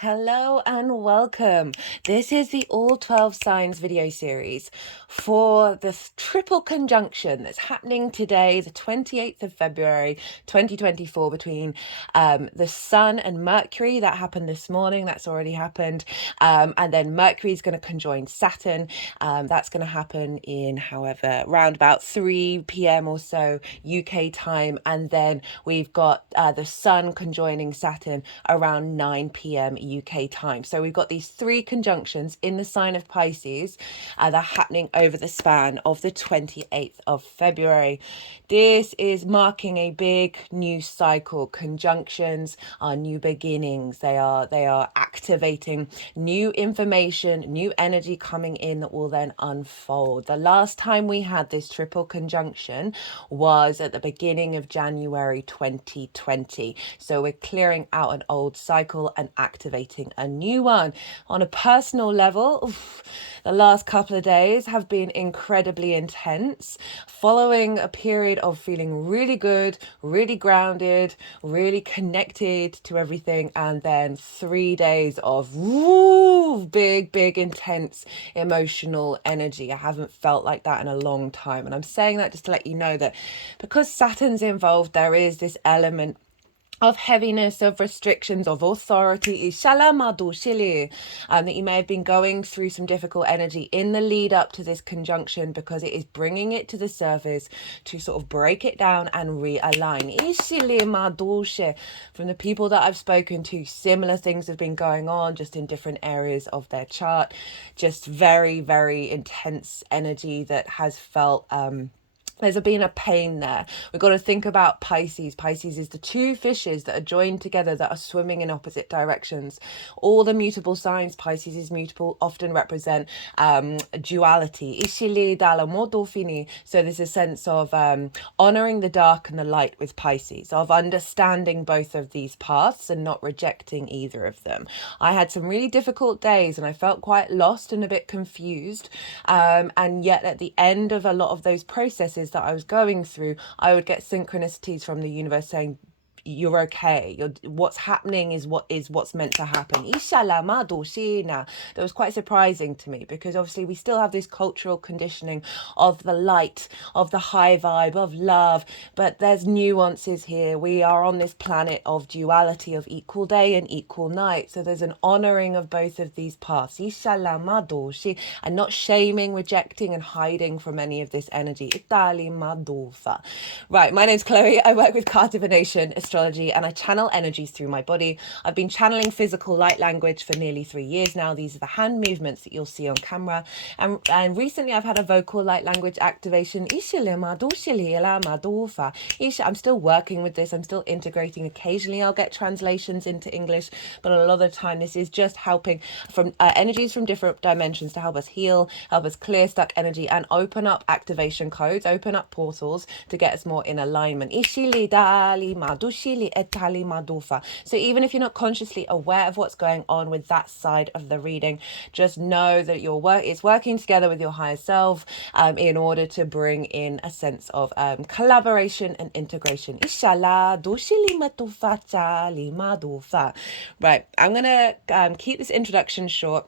Hello and welcome. This is the All 12 Signs video series for the triple conjunction that's happening today, the 28th of February 2024, between the Sun and Mercury. That happened this morning. That's already happened. And then Mercury is going to conjoin Saturn. That's going to happen in, however, around about 3 p.m. or so UK time. And then we've got the Sun conjoining Saturn around 9 p.m. UK time. So we've got these three conjunctions in the sign of Pisces that are happening over the span of the 28th of February. This is marking a big new cycle. Conjunctions are new beginnings. They are activating new information, new energy coming in that will then unfold. The last time we had this triple conjunction was at the beginning of January 2020. So we're clearing out an old cycle and activating a new one. On a personal level, the last couple of days have been incredibly intense, following a period of feeling really good, really grounded, really connected to everything, and then 3 days of big, intense emotional energy. I haven't felt like that in a long time. And I'm saying that just to let you know that because Saturn's involved, there is this element of heaviness, of restrictions, of authority, that you may have been going through some difficult energy in the lead up to this conjunction, because it is bringing it to the surface to sort of break it down and realign. From the people that I've spoken to, similar things have been going on, just in different areas of their chart. Just very intense energy that has felt there's been a pain there. We've got to think about Pisces. Pisces is the two fishes that are joined together that are swimming in opposite directions. All the mutable signs, Pisces is mutable, often represent duality. So there's a sense of honoring the dark and the light with Pisces, of understanding both of these paths and not rejecting either of them. I had some really difficult days and I felt quite lost and a bit confused. And yet at the end of a lot of those processes that I was going through, I would get synchronicities from the universe saying, you're okay. What's happening is what's meant to happen. That was quite surprising to me, because obviously we still have this cultural conditioning of the light, of the high vibe, of love, but there's nuances here. We are on this planet of duality, of equal day and equal night. So there's an honoring of both of these paths. And not shaming, rejecting and hiding from any of this energy. Right, my name's Chloe. I work with card divination, astrology, and I channel energies through my body. I've been channeling physical light language for nearly 3 years now. These are the hand movements that you'll see on camera. And recently I've had a vocal light language activation. I'm still working with this. I'm still integrating. Occasionally I'll get translations into English, but a lot of the time this is just helping from energies from different dimensions to help us heal, help us clear stuck energy, and open up activation codes, open up portals to get us more in alignment. So even if you're not consciously aware of what's going on with that side of the reading, just know that it's working together with your higher self in order to bring in a sense of collaboration and integration. Right, I'm gonna keep this introduction short.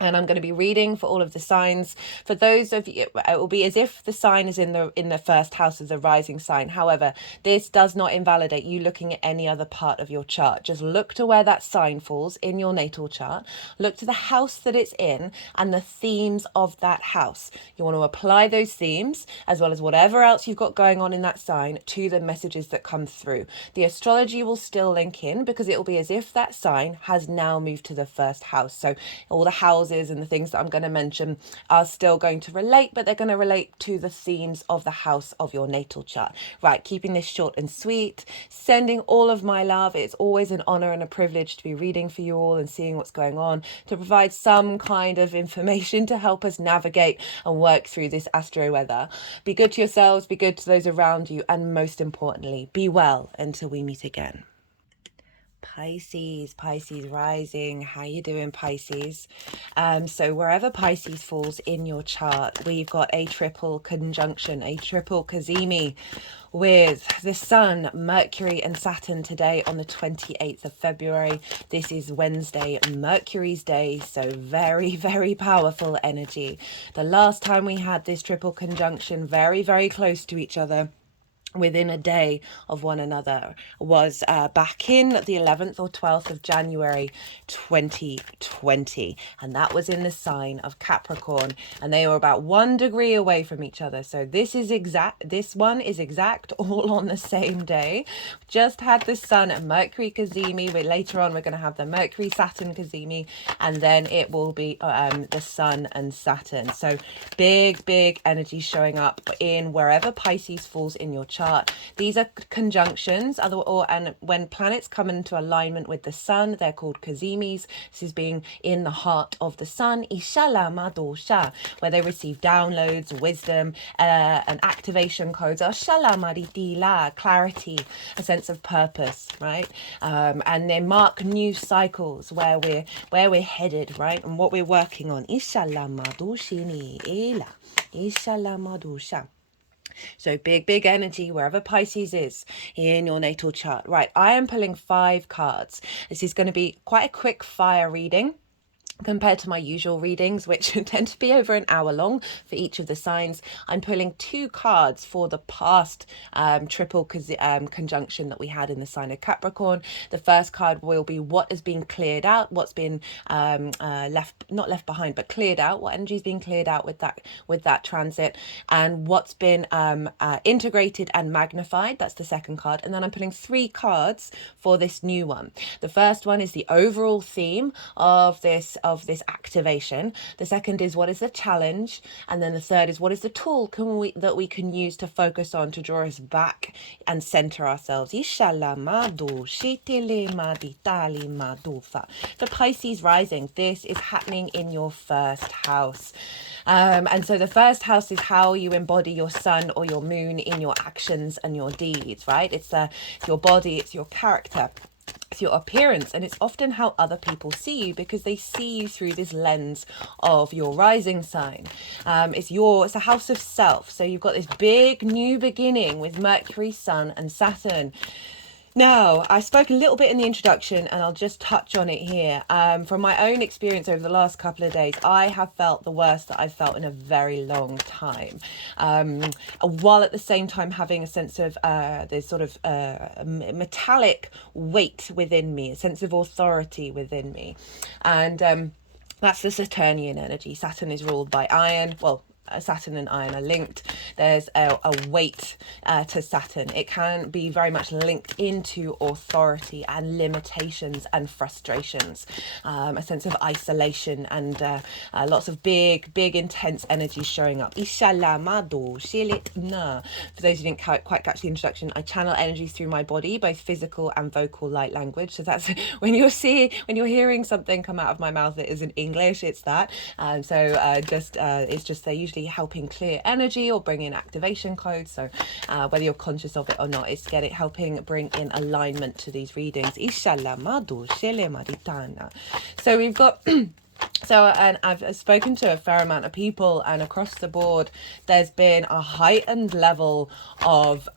And I'm going to be reading for all of the signs. For those of you, it will be as if the sign is in the first house of the rising sign. However, this does not invalidate you looking at any other part of your chart. Just look to where that sign falls in your natal chart. Look to the house that it's in and the themes of that house. You want to apply those themes, as well as whatever else you've got going on in that sign, to the messages that come through. The astrology will still link in, because it will be as if that sign has now moved to the first house. So all the houses and the things that I'm going to mention are still going to relate, but they're going to relate to the themes of the house of your natal chart. Right, keeping this short and sweet, sending all of my love. It's always an honor and a privilege to be reading for you all and seeing what's going on, to provide some kind of information to help us navigate and work through this astro weather. Be good to yourselves, be good to those around you, and most importantly, be well until we meet again. Pisces rising. How you doing, Pisces? So wherever Pisces falls in your chart, we've got a triple conjunction, a triple cazimi with the Sun, Mercury and Saturn today on the 28th of February. This is Wednesday, Mercury's day, so very, very powerful energy. The last time we had this triple conjunction very, very close to each other, within a day of one another, was back in the 11th or 12th of January 2020, and that was in the sign of Capricorn, and they were about 1 degree away from each other. So this one is exact all on the same day. Just had the Sun and Mercury cazimi, but later on we're going to have the Mercury Saturn cazimi, and then it will be the Sun and Saturn. So big energy showing up in wherever Pisces falls in your chart. These are conjunctions, and when planets come into alignment with the Sun, they're called kazimis. This is being in the heart of the Sun, Ishala Madosha, where they receive downloads, wisdom, and activation codes. Shala Maritila, clarity, a sense of purpose, right? And they mark new cycles where we're headed, right, and what we're working on. Ishala Madoshini Ela, Ishala Madosha. So big energy wherever Pisces is in your natal chart. Right, I am pulling 5 cards. This is going to be quite a quick fire reading compared to my usual readings, which tend to be over an hour long for each of the signs. I'm pulling 2 cards for the past triple conjunction that we had in the sign of Capricorn. The first card will be what has been cleared out, what's been not left behind, but cleared out, what energy is being cleared out with that transit, and what's been integrated and magnified. That's the second card. And then I'm pulling 3 cards for this new one. The first one is the overall theme of this activation. The second is what is the challenge, and then the third is what is the tool that we can use to focus on to draw us back and center ourselves. The Pisces rising, this is happening in your first house. And so the first house is how you embody your sun or your moon in your actions and your deeds, right? It's your body, it's your character, it's your appearance, and it's often how other people see you because they see you through this lens of your rising sign. It's a house of self. So you've got this big new beginning with Mercury, Sun and Saturn. Now, I spoke a little bit in the introduction and I'll just touch on it here. From my own experience over the last couple of days, I have felt the worst that I've felt in a very long time. While at the same time having a sense of this sort of metallic weight within me, a sense of authority within me. And that's the Saturnian energy. Saturn is ruled by iron. Well, Saturn and iron are linked. There's a weight to Saturn. It can be very much linked into authority and limitations and frustrations, a sense of isolation and lots of big intense energy showing up. For those who didn't quite catch the introduction, I channel energies through my body, both physical and vocal light language. So that's when you're hearing something come out of my mouth that isn't English, it's that. It's just they're usually helping clear energy or bring in activation codes. So whether you're conscious of it or not, it's helping bring in alignment to these readings. So we've got and I've spoken to a fair amount of people, and across the board there's been a heightened level of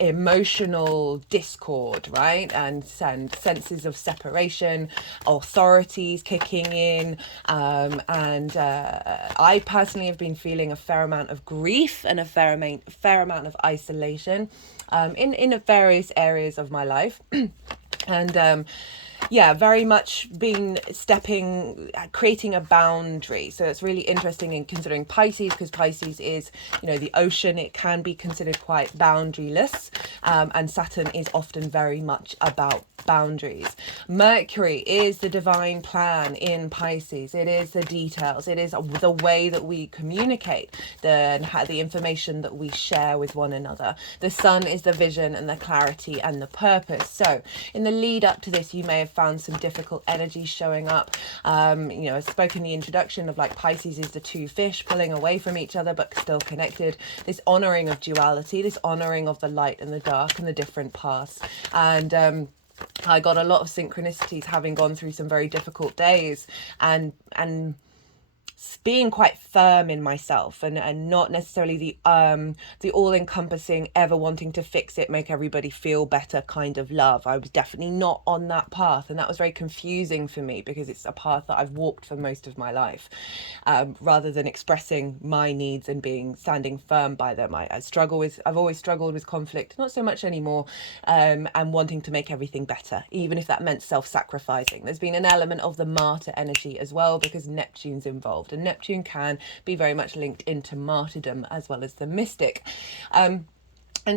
emotional discord, right, and senses of separation, authorities kicking in, and I personally have been feeling a fair amount of grief and a fair amount of isolation in various areas of my life. And very much creating a boundary. So it's really interesting in considering Pisces, because Pisces is, the ocean. It can be considered quite boundaryless, and Saturn is often very much about boundaries. Mercury is the divine plan in Pisces. It is the details. It is the way that we communicate, the information that we share with one another. The Sun is the vision and the clarity and the purpose. So in the lead up to this, you may have found some difficult energies showing up. I spoke in the introduction of Pisces is the 2 fish pulling away from each other but still connected. This honoring of duality, this honoring of the light and the dark and the different paths. And I got a lot of synchronicities, having gone through some very difficult days, and being quite firm in myself, and not necessarily the all-encompassing, ever wanting to fix it, make everybody feel better kind of love. I was definitely not on that path, and that was very confusing for me, because it's a path that I've walked for most of my life, rather than expressing my needs and standing firm by them. I've always struggled with conflict, not so much anymore, and wanting to make everything better, even if that meant self-sacrificing. There's been an element of the martyr energy as well, because Neptune's involved, and Neptune can be very much linked into martyrdom as well as the mystic. And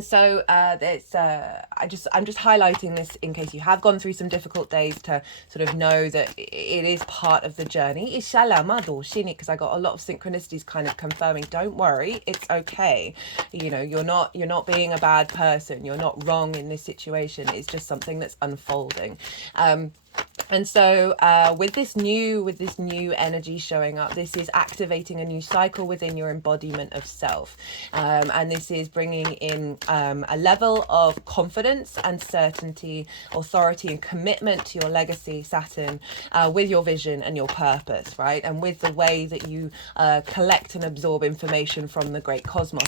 so I'm just highlighting this in case you have gone through some difficult days, to sort of know that it is part of the journey. Because I got a lot of synchronicities kind of confirming, don't worry, it's okay. You know, you're not being a bad person. You're not wrong in this situation. It's just something that's unfolding. And so with this new energy showing up, this is activating a new cycle within your embodiment of self. And this is bringing in a level of confidence and certainty, authority and commitment to your legacy, Saturn, with your vision and your purpose, right? And with the way that you collect and absorb information from the great cosmos.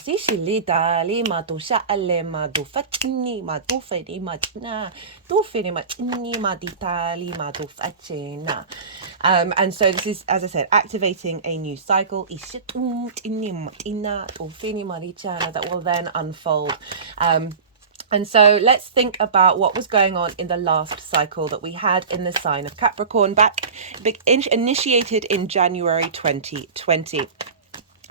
And so this is, as I said, activating a new cycle that will then unfold. And so let's think about what was going on in the last cycle that we had in the sign of Capricorn, initiated in January 2020.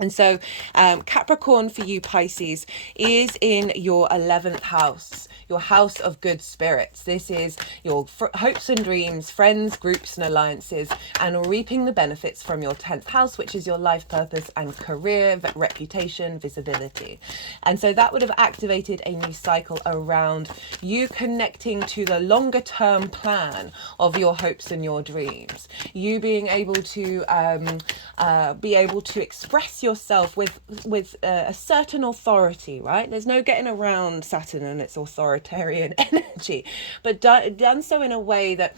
And so Capricorn for you, Pisces, is in your 11th house, your house of good spirits. This is your hopes and dreams, friends, groups and alliances, and reaping the benefits from your 10th house, which is your life purpose and career, reputation, visibility. And so that would have activated a new cycle around you connecting to the longer term plan of your hopes and your dreams. You being able to express yourself with a certain authority, right? There's no getting around Saturn and its authoritarian energy, but done so in a way that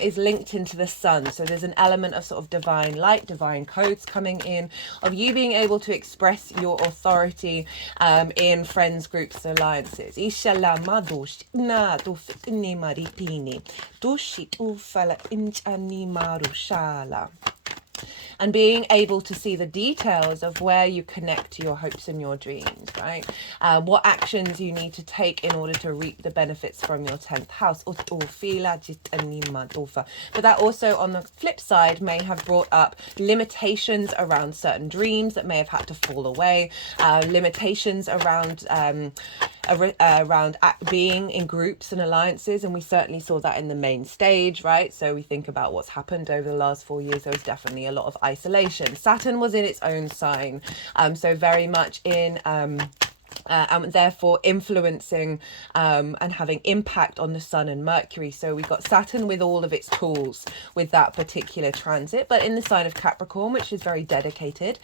is linked into the sun. So there's an element of sort of divine light, divine codes coming in, of you being able to express your authority in friends, groups, alliances. And being able to see the details of where you connect to your hopes and your dreams, right? What actions you need to take in order to reap the benefits from your 10th house. But that also, on the flip side, may have brought up limitations around certain dreams that may have had to fall away, limitations around being in groups and alliances, and we certainly saw that in the main stage, right? So we think about what's happened over the last 4 years. There was definitely a lot of isolation. Saturn was in its own sign, so very much in and therefore influencing and having impact on the Sun and Mercury. So we've got Saturn with all of its tools with that particular transit, but in the sign of Capricorn, which is very dedicated,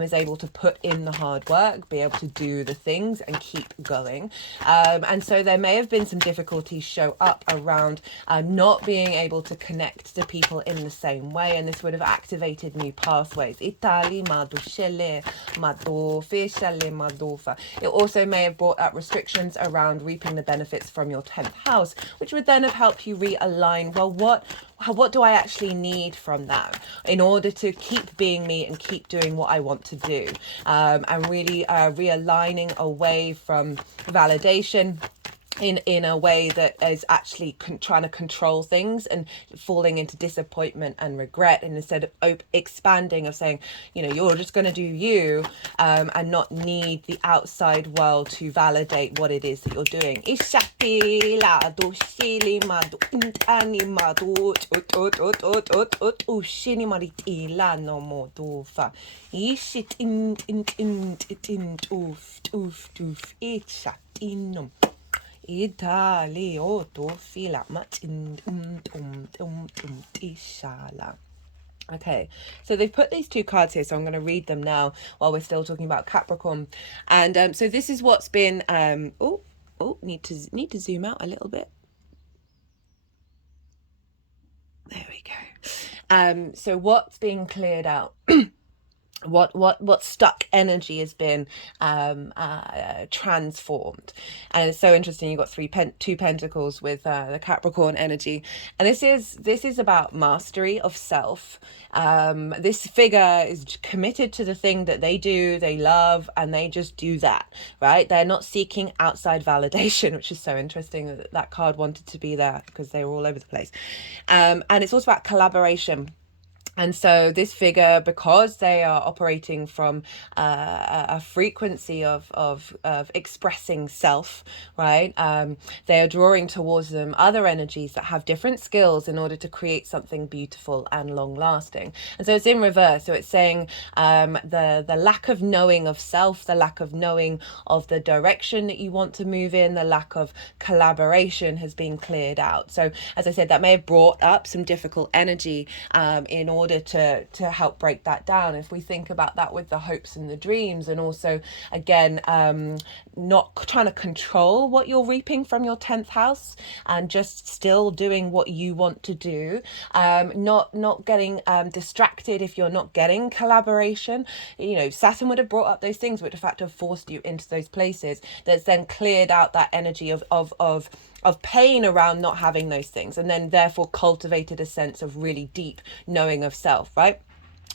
is able to put in the hard work, be able to do the things and keep going. And so there may have been some difficulties show up around not being able to connect to people in the same way, and this would have activated new pathways. It also may have brought up restrictions around reaping the benefits from your 10th house, which would then have helped you realign, well, what do I actually need from that in order to keep being me and keep doing what I want to do, and really realigning away from validation in a way that is actually trying to control things and falling into disappointment and regret, and instead of expanding, of saying, you know, you're just going to do you, and not need the outside world to validate what it is that you're doing. Okay, so they've put these two cards here, so I'm going to read them now while we're still talking about Capricorn. And so this is what's been need to zoom out a little bit. There we go. So what's being cleared out? What stuck energy has been transformed. And it's so interesting. You've got two pentacles with the Capricorn energy, and this is about mastery of self. This figure is committed to the thing that they do, they love, and they just do that, right? They're not seeking outside validation, which is so interesting that that card wanted to be there because they were all over the place. And it's also about collaboration. And so this figure, because they are operating from a frequency of expressing self, right? They are drawing towards them other energies that have different skills in order to create something beautiful and long lasting. And so it's in reverse. So it's saying the lack of knowing of self, the lack of knowing of the direction that you want to move in, the lack of collaboration has been cleared out. So as I said, that may have brought up some difficult energy in order to help break that down. If we think about that with the hopes and the dreams, and also again not trying to control what you're reaping from your 10th house, and just still doing what you want to do, not getting distracted if you're not getting collaboration. You know, Saturn would have brought up those things, which in fact have forced you into those places. That's then cleared out that energy of pain around not having those things, and then therefore cultivated a sense of really deep knowing of self, right?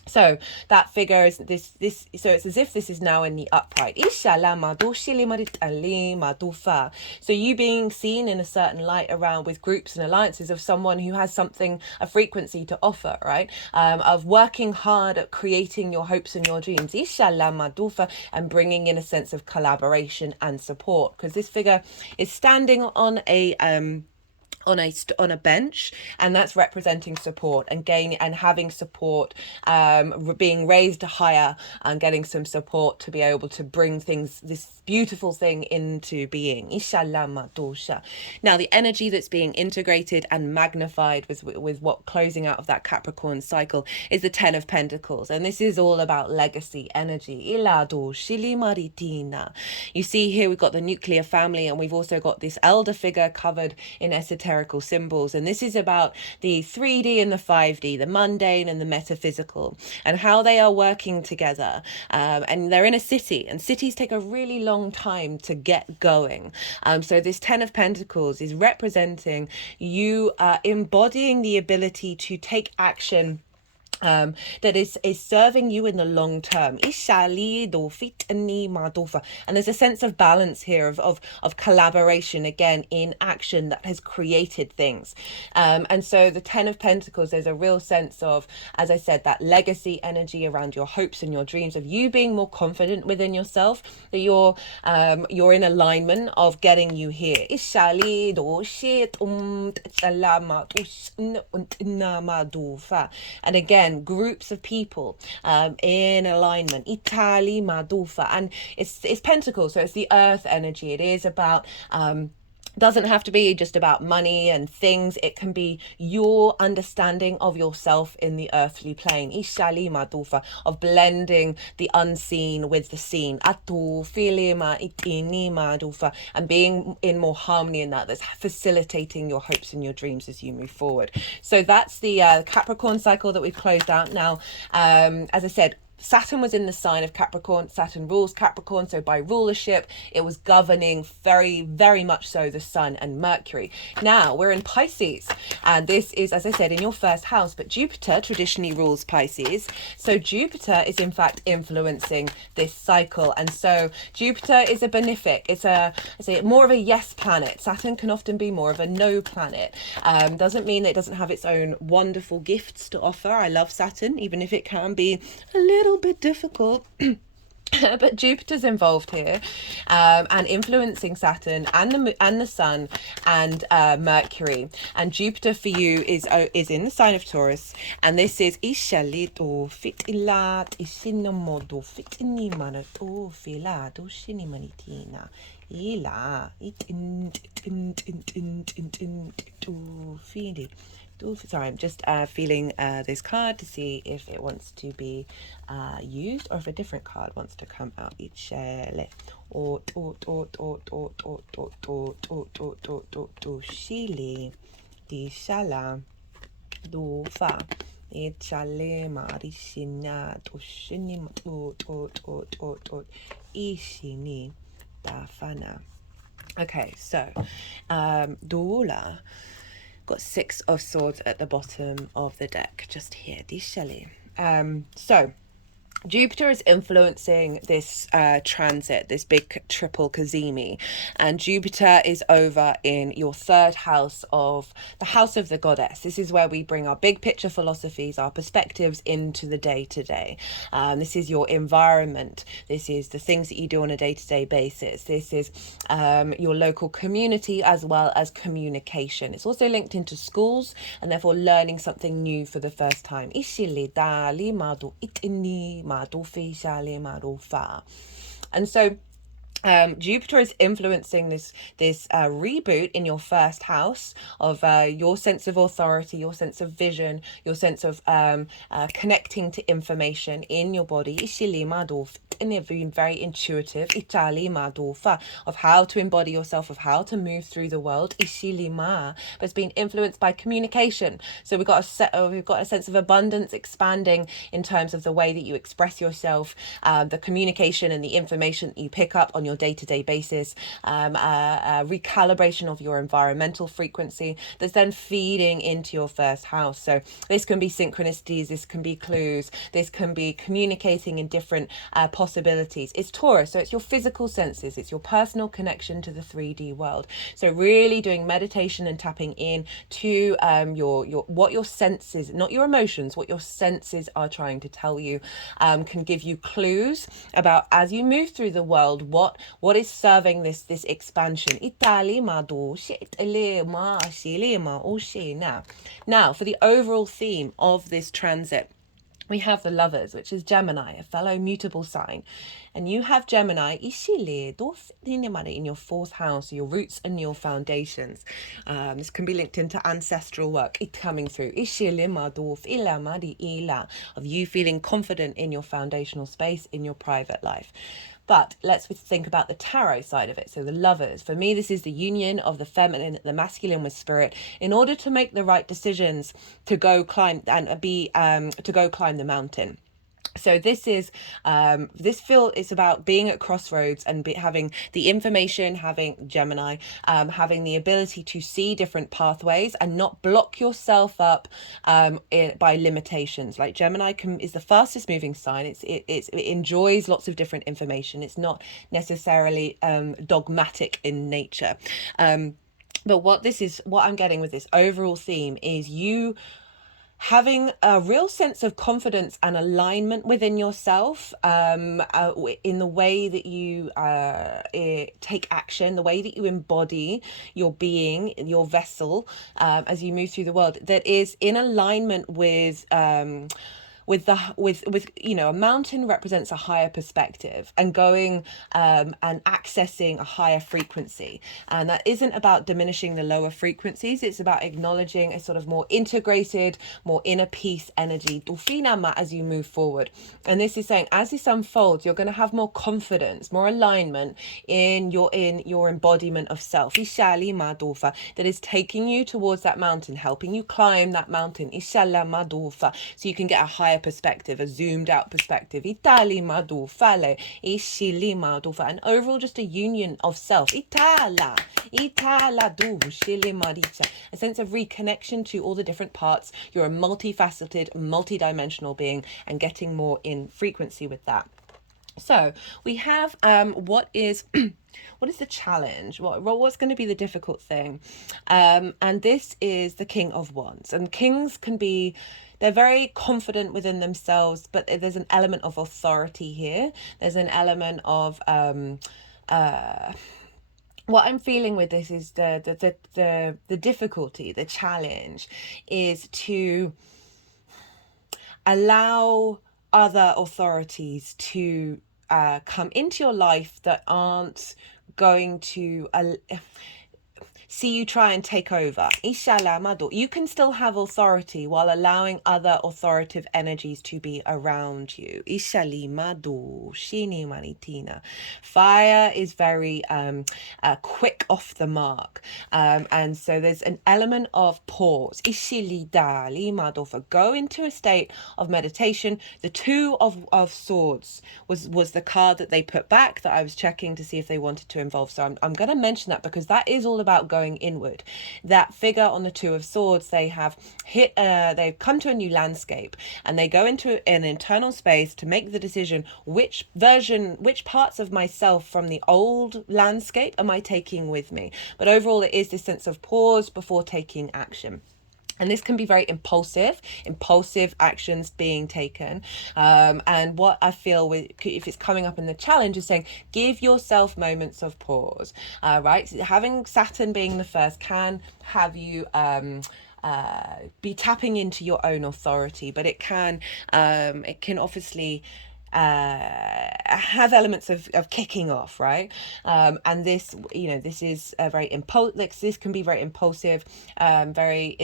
So that figure is this so it's as if this is now in the upright. So you being seen in a certain light around with groups and alliances of someone who has something, a frequency to offer, right? Of working hard at creating your hopes and your dreams. And bringing in a sense of collaboration and support, because this figure is standing on a bench, and that's representing support and having support, being raised higher and getting some support to be able to bring this beautiful thing into being. Now the energy that's being integrated and magnified with what closing out of that Capricorn cycle is the 10 of Pentacles, and this is all about legacy energy. You see here we've got the nuclear family, and we've also got this elder figure covered in esoterical symbols, and this is about the 3D and the 5D, the mundane and the metaphysical, and how they are working together. And they're in a city, and cities take a really long time to get going. So this 10 of Pentacles is representing you embodying the ability to take action that is serving you in the long term. And there's a sense of balance here of collaboration, again, in action that has created things. And so the 10 of Pentacles, there's a real sense of, as I said, that legacy energy around your hopes and your dreams, of you being more confident within yourself, that you're in alignment of getting you here. And again, groups of people in alignment. And it's Pentacles, so it's the earth energy. It is about doesn't have to be just about money and things. It can be your understanding of yourself in the earthly plane. Of blending the unseen with the seen. And being in more harmony in that. That's facilitating your hopes and your dreams as you move forward. So that's the Capricorn cycle that we've closed out now. As I said, Saturn was in the sign of Capricorn. Saturn rules Capricorn, so by rulership, it was governing very, very much so the Sun and Mercury. Now, we're in Pisces, and this is, as I said, in your first house, but Jupiter traditionally rules Pisces. So Jupiter is, in fact, influencing this cycle, and so Jupiter is a benefic. It's more of a yes planet. Saturn can often be more of a no planet. Doesn't mean that it doesn't have its own wonderful gifts to offer. I love Saturn, even if it can be a little bit difficult. But Jupiter's involved here, and influencing Saturn and the Sun and Mercury. And Jupiter for you is in the sign of Taurus, and this is Ishalito fitilat isinamodo fitinimanato filado shinimanitina ila it Sorry, I'm just feeling this card to see if it wants to be used, or if a different card wants to come out. dofa. Ichale marishina toshini to ishini dafana. Okay, so Dula got 6 of swords at the bottom of the deck, just here. Dishali. So Jupiter is influencing this transit, this big triple Kazemi, and Jupiter is over in your 3rd house of the house of the goddess. This is where we bring our big picture philosophies, our perspectives into the day-to-day. This is your environment. This is the things that you do on a day-to-day basis. This is your local community as well as communication. It's also linked into schools and therefore learning something new for the first time. And so Jupiter is influencing this reboot in your 1st house of your sense of authority, your sense of vision, your sense of connecting to information in your body. And being very intuitive of how to embody yourself, of how to move through the world. But it's being influenced by communication. So we've got a sense of abundance expanding in terms of the way that you express yourself, the communication and the information that you pick up on your day-to-day basis, recalibration of your environmental frequency that's then feeding into your 1st house. So this can be synchronicities, this can be clues, this can be communicating in different possibilities. It's Taurus, so it's your physical senses, it's your personal connection to the 3D world. So really doing meditation and tapping in to your what your senses, not your emotions, what your senses are trying to tell you, can give you clues about, as you move through the world, what is serving this expansion. Now, for the overall theme of this transit, we have the Lovers, which is Gemini, a fellow mutable sign. And you have Gemini in your 4th house, your roots and your foundations. This can be linked into ancestral work coming through. Of you feeling confident in your foundational space, in your private life. But let's think about the tarot side of it. So the Lovers, for me, this is the union of the feminine, the masculine with spirit, in order to make the right decisions to go climb the mountain. So this is it's about being at crossroads and having the information, having Gemini, having the ability to see different pathways and not block yourself up by limitations. Like Gemini is the fastest moving sign. It enjoys lots of different information. It's not necessarily dogmatic in nature. But what I'm getting with this overall theme is you having a real sense of confidence and alignment within yourself, in the way that you take action, the way that you embody your being, your vessel, as you move through the world, that is in alignment with a mountain represents a higher perspective and going and accessing a higher frequency, and that isn't about diminishing the lower frequencies. It's about acknowledging a sort of more integrated, more inner peace energy as you move forward. And this is saying, as this unfolds, you're going to have more confidence, more alignment in your embodiment of self, that is taking you towards that mountain, helping you climb that mountain, so you can get a higher perspective, a zoomed out perspective, and overall just a union of self, a sense of reconnection to all the different parts. You're a multifaceted, multi-dimensional being, and getting more in frequency with that. So we have what is the challenge? What's going to be the difficult thing? And this is the King of Wands. And kings they're very confident within themselves, but there's an element of authority here. There's an element of what I'm feeling with this is the difficulty, the challenge is to allow other authorities to come into your life that aren't going to see you try and take over. You can still have authority while allowing other authoritative energies to be around you. Fire is very quick off the mark. And so there's an element of pause. Go into a state of meditation. The Two of Swords was the card that they put back that I was checking to see if they wanted to involve. So I'm going to mention that because that is all about going inward. That figure on the Two of Swords, they have they've come to a new landscape and they go into an internal space to make the decision which parts of myself from the old landscape am I taking with me. But overall, it is this sense of pause before taking action. And this can be very impulsive actions being taken. And what I feel if it's coming up in the challenge is saying, give yourself moments of pause, right? Having Saturn being the first can have you be tapping into your own authority, but it can obviously have elements of kicking off, right? And this, this is a very this can be very impulsive, very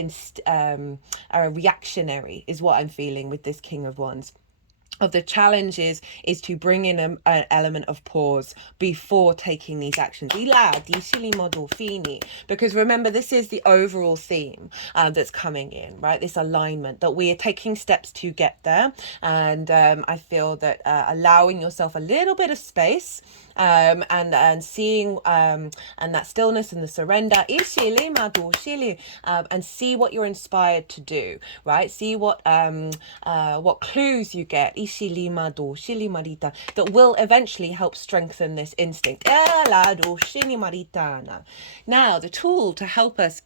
reactionary is what I'm feeling with this King of Wands. Of the challenge is to bring in an element of pause before taking these actions. Because remember, this is the overall theme that's coming in, right? This alignment that we are taking steps to get there. And I feel that allowing yourself a little bit of space and seeing and that stillness and the surrender, and see what you're inspired to do, right? See what clues you get that will eventually help strengthen this instinct. Now, the tool to help us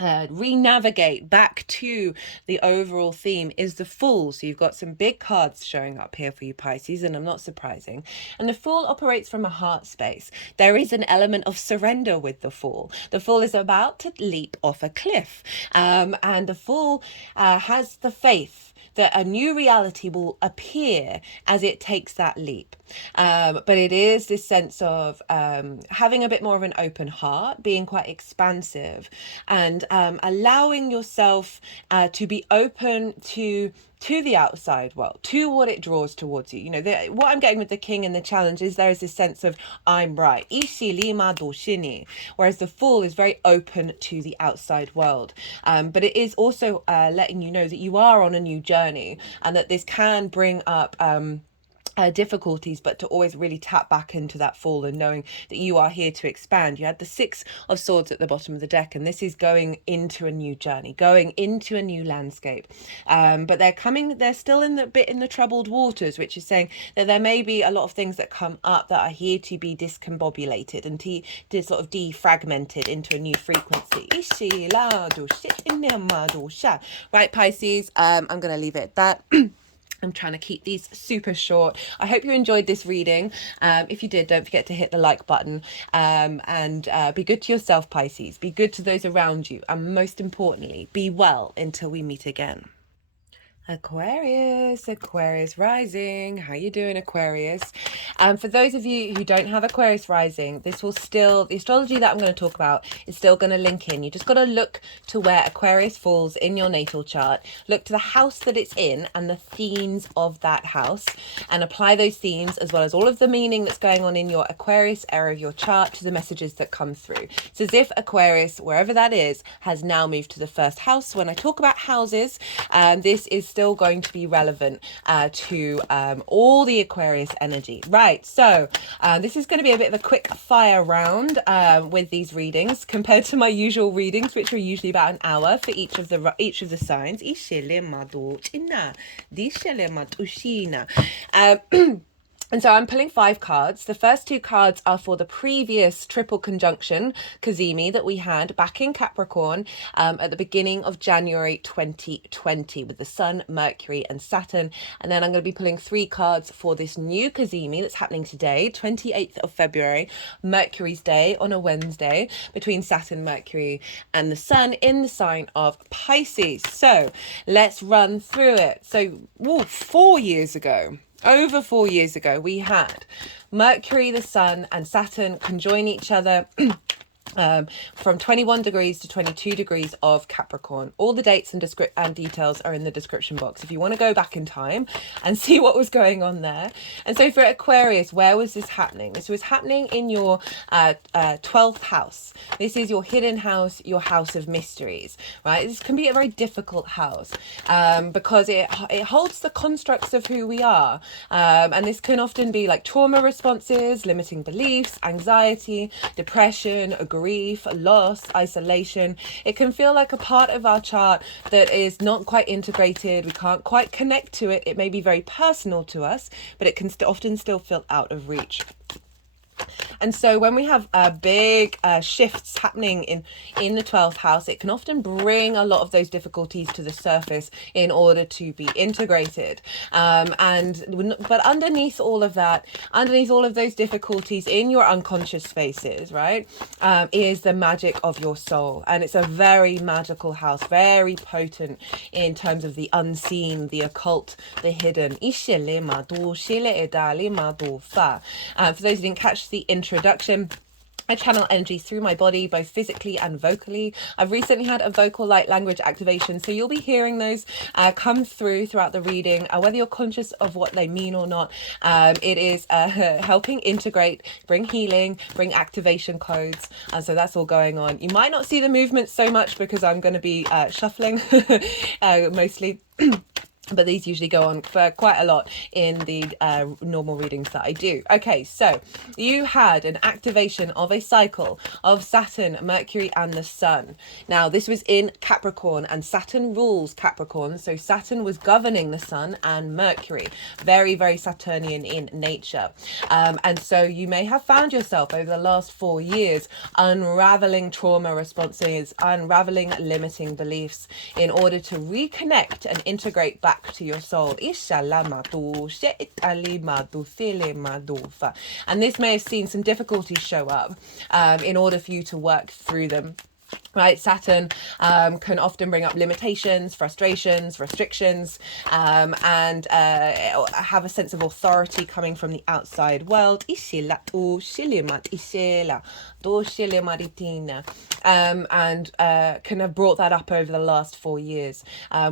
re-navigate back to the overall theme is the Fool. So you've got some big cards showing up here for you, Pisces, and I'm not surprising. And the Fool operates from a heart space. There is an element of surrender with the Fool. The Fool is about to leap off a cliff, and the Fool has the faith that a new reality will appear as it takes that leap. But it is this sense of having a bit more of an open heart, being quite expansive, and allowing yourself to be open to the outside world, to what it draws towards you. What I'm getting with the King and the challenge is there is this sense of I'm right. Whereas the Fool is very open to the outside world. But it is also letting you know that you are on a new journey and that this can bring up difficulties, but to always really tap back into that Fool and knowing that you are here to expand. You had the Six of Swords at the bottom of the deck, and this is going into a new journey, going into a new landscape. But they're still in the troubled waters, which is saying that there may be a lot of things that come up that are here to be discombobulated and to sort of defragmented into a new frequency. Right, Pisces, I'm going to leave it at that. I'm trying to keep these super short. I hope you enjoyed this reading. If you did, don't forget to hit the like button, and be good to yourself, Pisces. Be good to those around you. And most importantly, be well until we meet again. Aquarius rising. How you doing, Aquarius? For those of you who don't have Aquarius rising, the astrology that I'm going to talk about is still going to link in. You just got to look to where Aquarius falls in your natal chart, look to the house that it's in and the themes of that house, and apply those themes as well as all of the meaning that's going on in your Aquarius area of your chart to the messages that come through. It's as if Aquarius, wherever that is, has now moved to the first house. When I talk about houses, this is still going to be relevant to all the Aquarius energy. Right, so this is going to be a bit of a quick fire round with these readings compared to my usual readings, which are usually about an hour for each of the signs. And so I'm pulling 5 cards. The first 2 cards are for the previous triple conjunction Cazimi that we had back in Capricorn at the beginning of January 2020 with the Sun, Mercury and Saturn. And then I'm going to be pulling 3 cards for this new Cazimi that's happening today, 28th of February, Mercury's day on a Wednesday, between Saturn, Mercury and the Sun in the sign of Pisces. So let's run through it. So 4 years ago, over 4 years ago, we had Mercury, the Sun and Saturn conjoin each other from 21 degrees to 22 degrees of Capricorn. All the dates and details are in the description box if you want to go back in time and see what was going on there. And so for Aquarius, where was this happening? This was happening in your 12th house. This is your hidden house, your house of mysteries, right? This can be a very difficult house because it holds the constructs of who we are. And this can often be like trauma responses, limiting beliefs, anxiety, depression, grief, loss, isolation. It can feel like a part of our chart that is not quite integrated. We can't quite connect to it. It may be very personal to us, but it can often still feel out of reach. And so when we have big shifts happening in the 12th house, it can often bring a lot of those difficulties to the surface in order to be integrated. But underneath all of that, underneath all of those difficulties in your unconscious spaces, right, is the magic of your soul. And it's a very magical house, very potent in terms of the unseen, the occult, the hidden. For those who didn't catch the introduction, I channel energy through my body, both physically and vocally. I've recently had a vocal light language activation, so you'll be hearing those come throughout the reading, whether you're conscious of what they mean or not. It is helping integrate, bring healing, bring activation codes, and so that's all going on. You might not see the movement so much because I'm going to be shuffling mostly. But these usually go on for quite a lot in the normal readings that I do. Okay, so you had an activation of a cycle of Saturn, Mercury and the Sun. Now, this was in Capricorn, and Saturn rules Capricorn. So Saturn was governing the Sun and Mercury. Very, very Saturnian in nature. And so you may have found yourself over the last 4 years unraveling trauma responses, unraveling limiting beliefs in order to reconnect and integrate back to your soul. And this may have seen some difficulties show up in order for you to work through them. Right, Saturn can often bring up limitations, frustrations, restrictions, and have a sense of authority coming from the outside world. And can have brought that up over the last 4 years.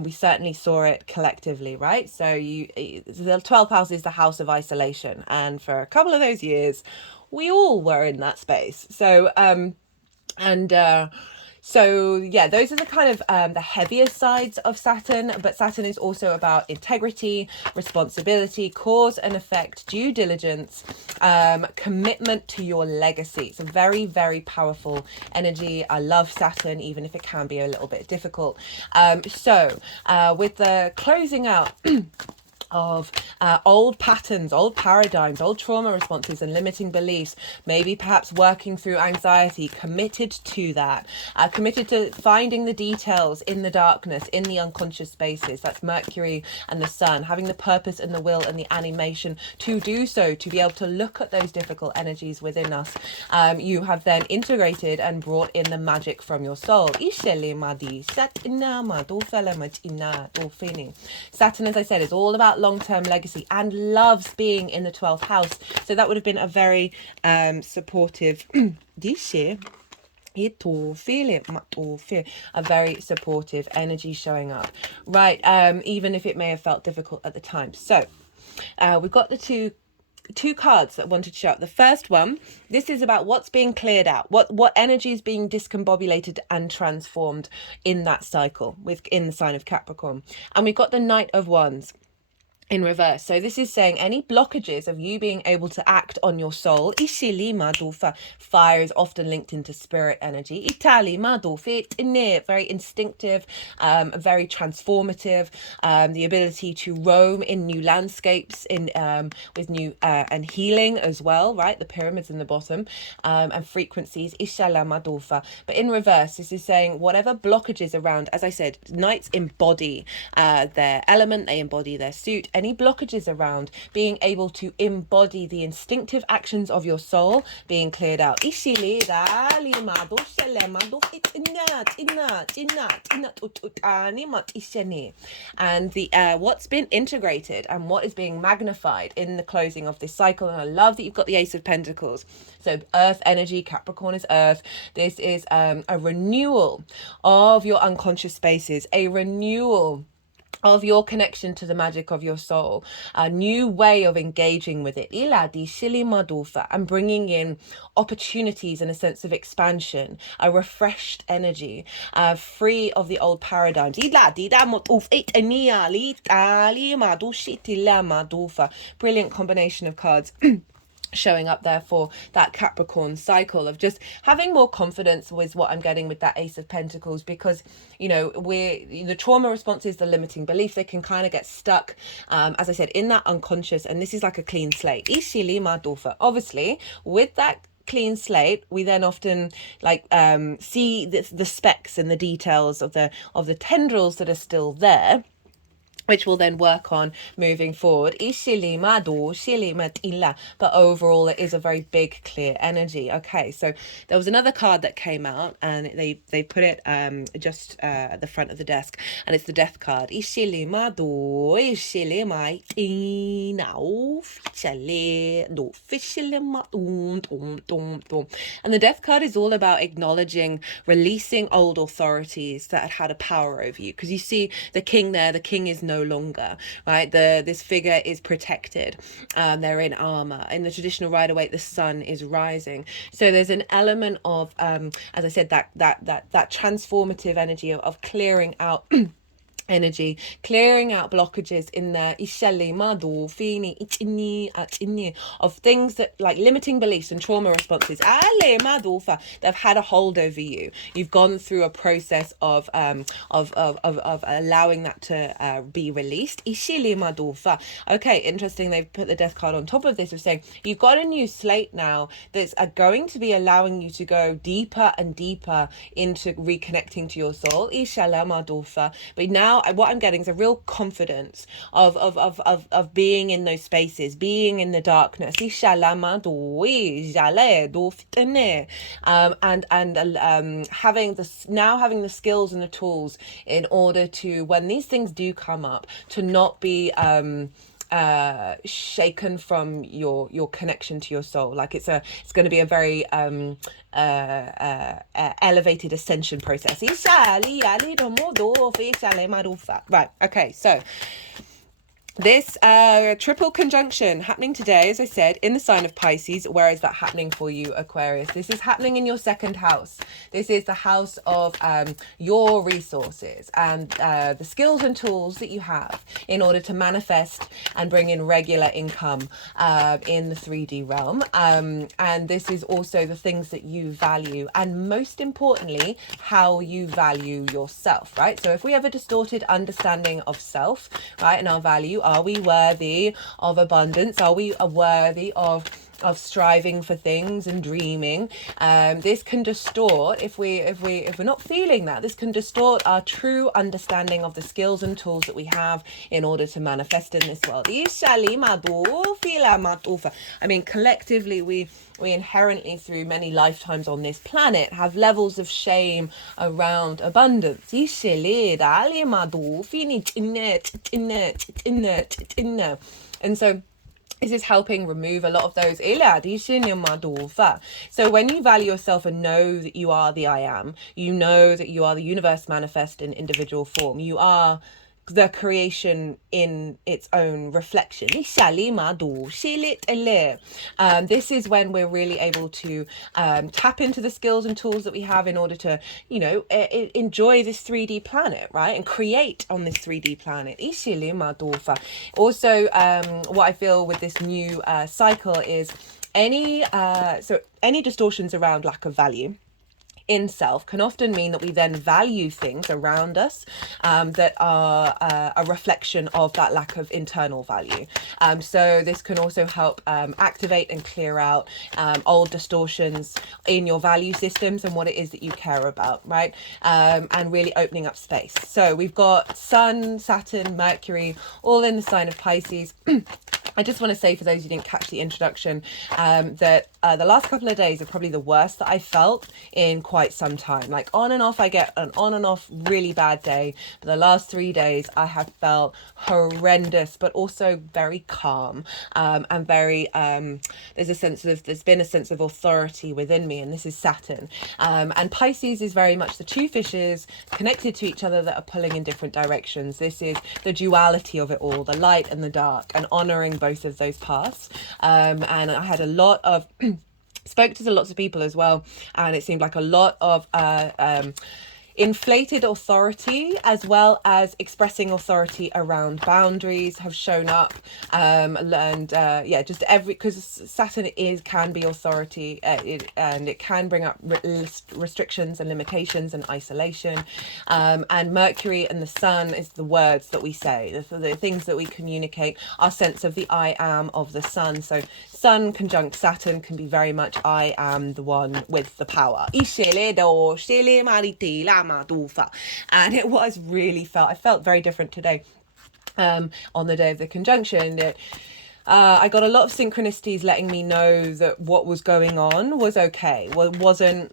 We certainly saw it collectively, right? So the 12th house is the house of isolation, and for a couple of those years, we all were in that space. So yeah, those are the kind of the heavier sides of Saturn, but Saturn is also about integrity, responsibility, cause and effect, due diligence, commitment to your legacy. It's a very, very powerful energy. I love Saturn, even if it can be a little bit difficult. With the closing out of old patterns, old paradigms, old trauma responses and limiting beliefs, maybe perhaps working through anxiety, committed to that, committed to finding the details in the darkness, in the unconscious spaces. That's Mercury and the Sun, having the purpose and the will and the animation to do so, to be able to look at those difficult energies within us. You have then integrated and brought in the magic from your soul. Saturn, as I said, is all about long-term legacy and loves being in the 12th house. So that would have been a very supportive a very supportive energy showing up, right? Even if it may have felt difficult at the time. So we've got the two cards that I wanted to show up. The first one, this is about what's being cleared out, what energy is being discombobulated and transformed in that cycle within the sign of Capricorn. And we've got the Knight of Wands in reverse. So this is saying any blockages of you being able to act on your soul. Fire is often linked into spirit energy. Very instinctive, very transformative, the ability to roam in new landscapes, with new and healing as well, right? The pyramids in the bottom, and frequencies. But in reverse, this is saying whatever blockages around, as I said, knights embody their element, they embody their suit. any blockages around being able to embody the instinctive actions of your soul being cleared out. And the what's been integrated and what is being magnified in the closing of this cycle. And I love that you've got the Ace of Pentacles. So earth energy, Capricorn is earth. This is a renewal of your unconscious spaces, a renewal of your connection to the magic of your soul, a new way of engaging with it, and bringing in opportunities and a sense of expansion, a refreshed energy, free of the old paradigms. Brilliant combination of cards. Showing up there for that Capricorn cycle of just having more confidence with what I'm getting with that Ace of Pentacles, because the trauma responses, the limiting beliefs, they can kind of get stuck, as I said, in that unconscious, and this is like a clean slate. Obviously with that clean slate, we then often see the specks and the details of the tendrils that are still there, which we'll then work on moving forward. But overall, it is a very big, clear energy. Okay, so there was another card that came out, and they put it just at the front of the desk, and it's the Death card. And the Death card is all about acknowledging, releasing old authorities that had a power over you. Because you see the king there, the king is no longer, right? This figure is protected. They're in armor. In the traditional Rider-Waite, the sun is rising. So there's an element of, as I said, that transformative energy of clearing out energy, clearing out blockages in there, of things that, like limiting beliefs and trauma responses that have had a hold over you. You've gone through a process of allowing that to be released. Okay, interesting. They've put the Death card on top of this of saying you've got a new slate now that's going to be allowing you to go deeper and deeper into reconnecting to your soul. But now what I'm getting is a real confidence of being in those spaces, being in the darkness, and having the skills and the tools in order to, when these things do come up, to not be shaken from your connection to your soul. Like it's going to be a very elevated ascension process. Right, okay, so this triple conjunction happening today, as I said, in the sign of Pisces. Where is that happening for you, Aquarius? This is happening in your second house. This is the house of your resources and the skills and tools that you have in order to manifest and bring in regular income in the 3D realm. And this is also the things that you value, and most importantly, how you value yourself, right? So if we have a distorted understanding of self, right, and our value, are we worthy of abundance? Are we worthy of striving for things and dreaming? This can distort, if we're not feeling that, this can distort our true understanding of the skills and tools that we have in order to manifest in this world. I mean, collectively, we inherently, through many lifetimes on this planet, have levels of shame around abundance. And so this is helping remove a lot of those. So when you value yourself and know that you are the I am, you know that you are the universe manifest in individual form. You are the creation in its own reflection. This is when we're really able to tap into the skills and tools that we have in order to, enjoy this 3D planet, right? And create on this 3D planet. Also, what I feel with this new cycle is any distortions around lack of value in self can often mean that we then value things around us that are a reflection of that lack of internal value. So this can also help activate and clear out old distortions in your value systems and what it is that you care about, right? And really opening up space. So we've got Sun, Saturn, Mercury, all in the sign of Pisces. I just want to say, for those who didn't catch the introduction, that the last couple of days are probably the worst that I felt in quite some time. Like on and off, I get an on and off really bad day. But the last 3 days, I have felt horrendous, but also very calm and very, there's been a sense of authority within me. And this is Saturn. And Pisces is very much the two fishes connected to each other that are pulling in different directions. This is the duality of it all, the light and the dark, and honoring both of those paths. And I had a lot of spoke to lots of people as well, and it seemed like a lot of inflated authority as well as expressing authority around boundaries have shown up, just because Saturn can be authority, and it can bring up restrictions and limitations and isolation, and Mercury and the Sun is the words that we say, the things that we communicate, our sense of the I am of the Sun. So Sun conjunct Saturn can be very much I am the one with the power. And it was really I felt very different today on the day of the conjunction. That I got a lot of synchronicities letting me know that what was going on was okay.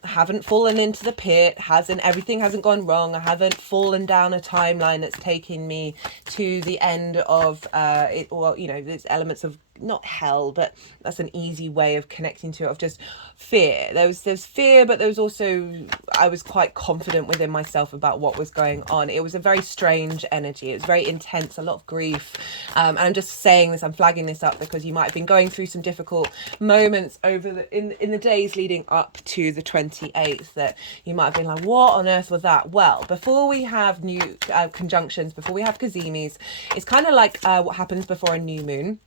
Haven't fallen into the pit, everything hasn't gone wrong. I haven't fallen down a timeline that's taking me to the end of it. Well, there's elements of not hell, but that's an easy way of connecting to it, of just fear. There's fear, but there was also, I was quite confident within myself about what was going on. It was a very strange energy. It was very intense, a lot of grief. And I'm just saying this, I'm flagging this up because you might have been going through some difficult moments over in the days leading up to the 28th, that you might have been like, what on earth was that? Well, before we have new conjunctions, before we have kazimis, it's kind of like what happens before a new moon.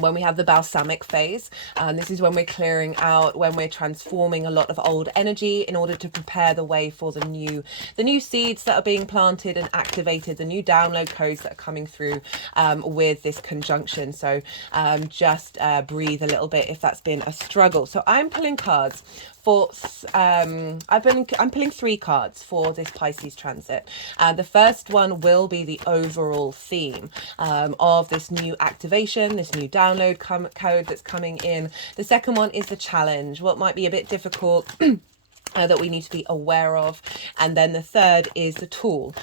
When we have the balsamic phase, this is when we're clearing out, when we're transforming a lot of old energy in order to prepare the way for the new seeds that are being planted and activated, the new download codes that are coming through with this conjunction. So just breathe a little bit if that's been a struggle. So I'm pulling cards for I'm pulling 3 cards for this Pisces transit. The first one will be the overall theme of this new activation, this new download code that's coming in. The second one is the challenge, what might be a bit difficult that we need to be aware of. And then the third is the tool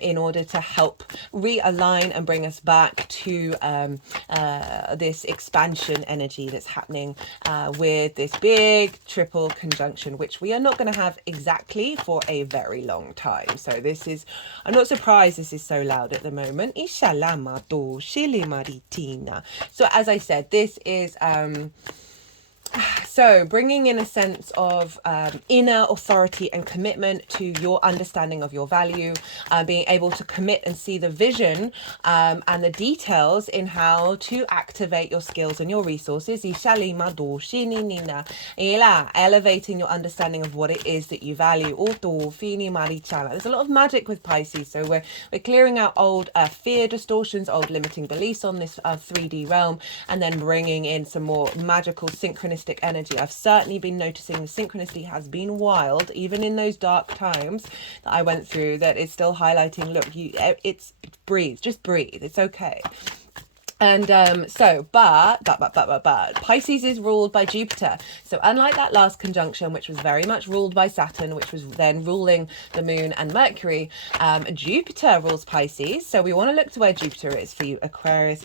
in order to help realign and bring us back to this expansion energy that's happening with this big triple conjunction, which we are not going to have exactly for a very long time. So this is, I'm not surprised this is so loud at the moment. So as I said, this is so bringing in a sense of inner authority and commitment to your understanding of your value, being able to commit and see the vision and the details in how to activate your skills and your resources. Elevating your understanding of what it is that you value. There's a lot of magic with Pisces. So we're clearing out old fear distortions, old limiting beliefs on this 3D realm, and then bringing in some more magical synchronistic energy. I've certainly been noticing the synchronicity has been wild, even in those dark times that I went through, that it's still highlighting, look, it's breathe, just breathe, it's okay. And but Pisces is ruled by Jupiter. So unlike that last conjunction, which was very much ruled by Saturn, which was then ruling the moon and Mercury, Jupiter rules Pisces. So we want to look to where Jupiter is for you, Aquarius.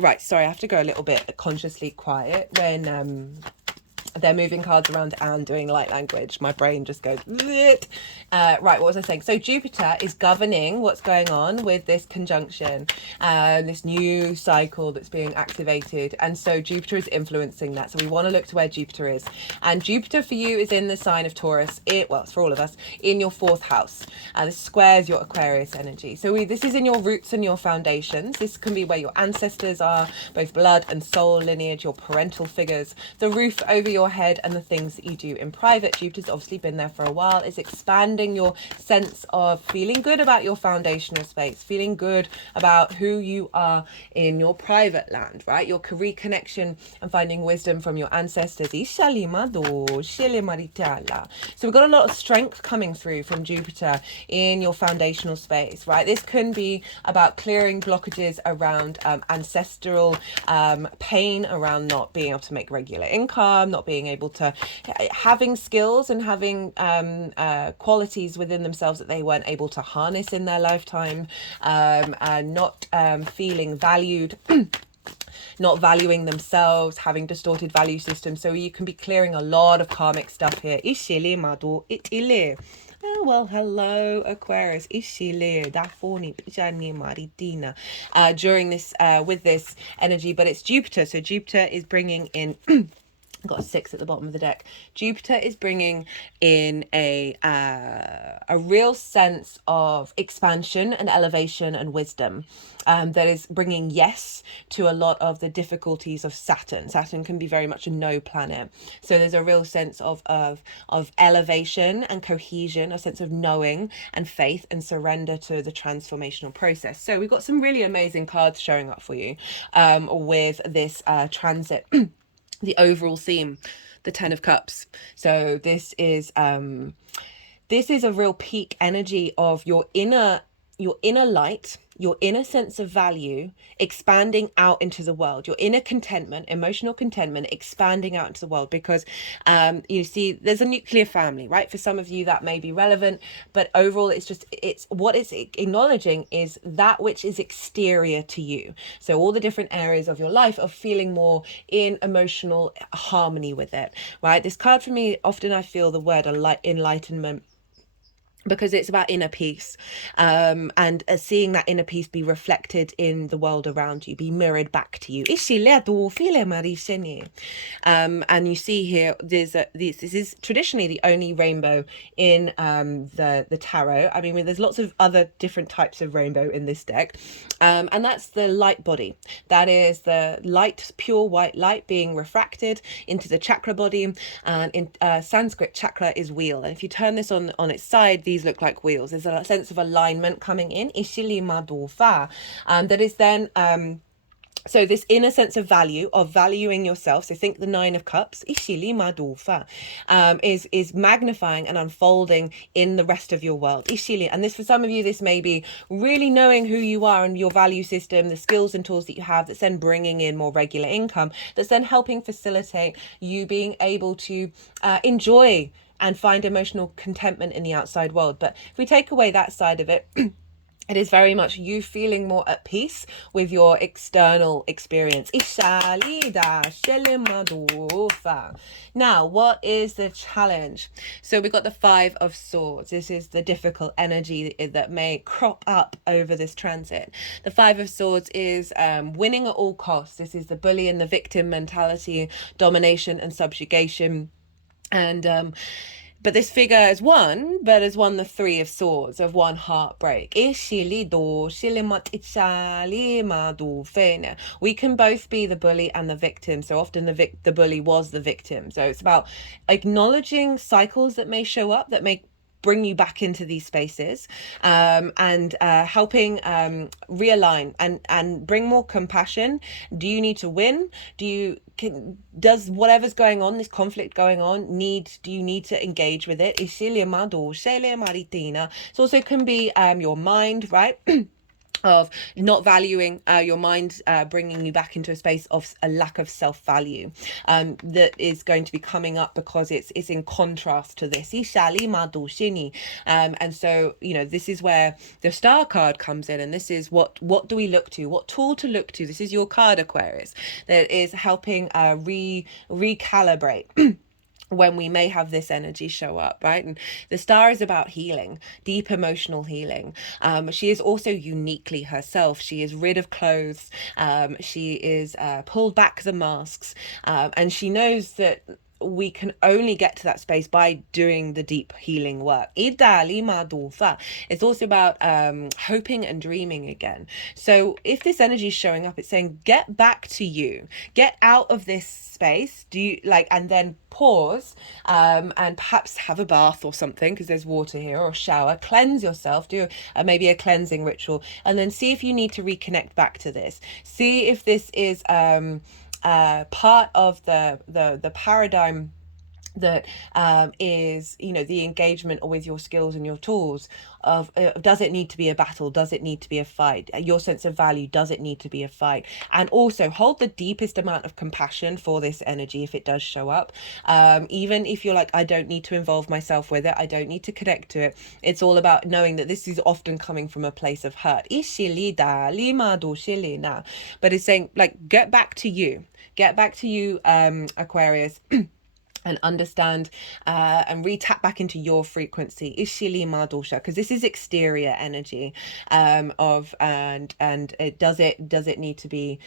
Right, sorry, I have to go a little bit consciously quiet when They're moving cards around and doing light language. My brain just goes, right, what was I saying? So Jupiter is governing what's going on with this conjunction, this new cycle that's being activated. And so Jupiter is influencing that. So we want to look to where Jupiter is. And Jupiter for you is in the sign of Taurus. Well, it's for all of us, in your 4th house. This squares your Aquarius energy. So this is in your roots and your foundations. This can be where your ancestors are, both blood and soul lineage, your parental figures, the roof over your head, and the things that you do in private. Jupiter's obviously been there for a while. It's expanding your sense of feeling good about your foundational space, feeling good about who you are in your private land, right? Your reconnection and finding wisdom from your ancestors. So we've got a lot of strength coming through from Jupiter in your foundational space, right? This can be about clearing blockages around ancestral pain, around not being able to make regular income, not being able to, having skills and having qualities within themselves that they weren't able to harness in their lifetime, and not feeling valued, not valuing themselves, having distorted value systems. So you can be clearing a lot of karmic stuff here. Oh, well, hello, Aquarius. During this, with this energy, but it's Jupiter. So Jupiter is bringing in got a 6 at the bottom of the deck. Jupiter is bringing in a real sense of expansion and elevation and wisdom, that is bringing yes to a lot of the difficulties of Saturn. Saturn can be very much a no planet. So there's a real sense of elevation and cohesion, a sense of knowing and faith and surrender to the transformational process. So we've got some really amazing cards showing up for you with this transit. The overall theme, the 10 of Cups. So this is a real peak energy of your inner light, your inner sense of value expanding out into the world, your inner contentment, emotional contentment expanding out into the world, because you see there's a nuclear family, right? For some of you that may be relevant, but overall it's what it's acknowledging is that which is exterior to you. So all the different areas of your life of feeling more in emotional harmony with it, right? This card for me, often I feel the word enlightenment, because it's about inner peace, and seeing that inner peace be reflected in the world around you, be mirrored back to you. And you see here, this is traditionally the only rainbow in the tarot. I mean, there's lots of other different types of rainbow in this deck, and that's the light body. That is the light, pure white light being refracted into the chakra body, and in Sanskrit, chakra is wheel, and if you turn this on its side, these look like wheels. There's a sense of alignment coming in, that is then so this inner sense of value, of valuing yourself. So think the 9 of Cups, is magnifying and unfolding in the rest of your world. And this, for some of you, this may be really knowing who you are and your value system, the skills and tools that you have, that's then bringing in more regular income, that's then helping facilitate you being able to enjoy and find emotional contentment in the outside world. But if we take away that side of it, it is very much you feeling more at peace with your external experience. Now, what is the challenge? So we've got the 5 of Swords. This is the difficult energy that may crop up over this transit. The 5 of Swords is winning at all costs. This is the bully and the victim mentality, domination and subjugation. And but this figure has won the 3 of Swords, of one heartbreak. We can both be the bully and the victim. So often the bully was the victim. So it's about acknowledging cycles that may show up, that may bring you back into these spaces, and helping realign and bring more compassion. Do you need to win? Does whatever's going on, this conflict going on, do you need to engage with it? It also can be your mind, right? Of not valuing your mind, bringing you back into a space of a lack of self-value, that is going to be coming up because it's in contrast to this. And so, this is where the Star card comes in, and this is what do we look to? What tool to look to? This is your card, Aquarius, that is helping recalibrate when we may have this energy show up, right? And the star is about healing, deep emotional healing. She is also uniquely herself. She is rid of clothes. She is pulled back the masks. And she knows that we can only get to that space by doing the deep healing work. It's also about hoping and dreaming again. So if this energy is showing up, it's saying, get back to you, get out of this space, do you like, and then pause, and perhaps have a bath or something, because there's water here, or shower, cleanse yourself, do maybe a cleansing ritual, and then see if you need to reconnect back to this. See if this is part of the paradigm that is, you know, the engagement with your skills and your tools of does it need to be a battle, does it need to be a fight, your sense of value, does it need to be a fight? And also hold the deepest amount of compassion for this energy if it does show up, even if you're like, I don't need to involve myself with it, I don't need to connect to it. It's all about knowing that this is often coming from a place of hurt, but it's saying, like, get back to you, Aquarius, and understand and re-tap back into your frequency, Ishili Madosha, because this is exterior energy of and it does it need to be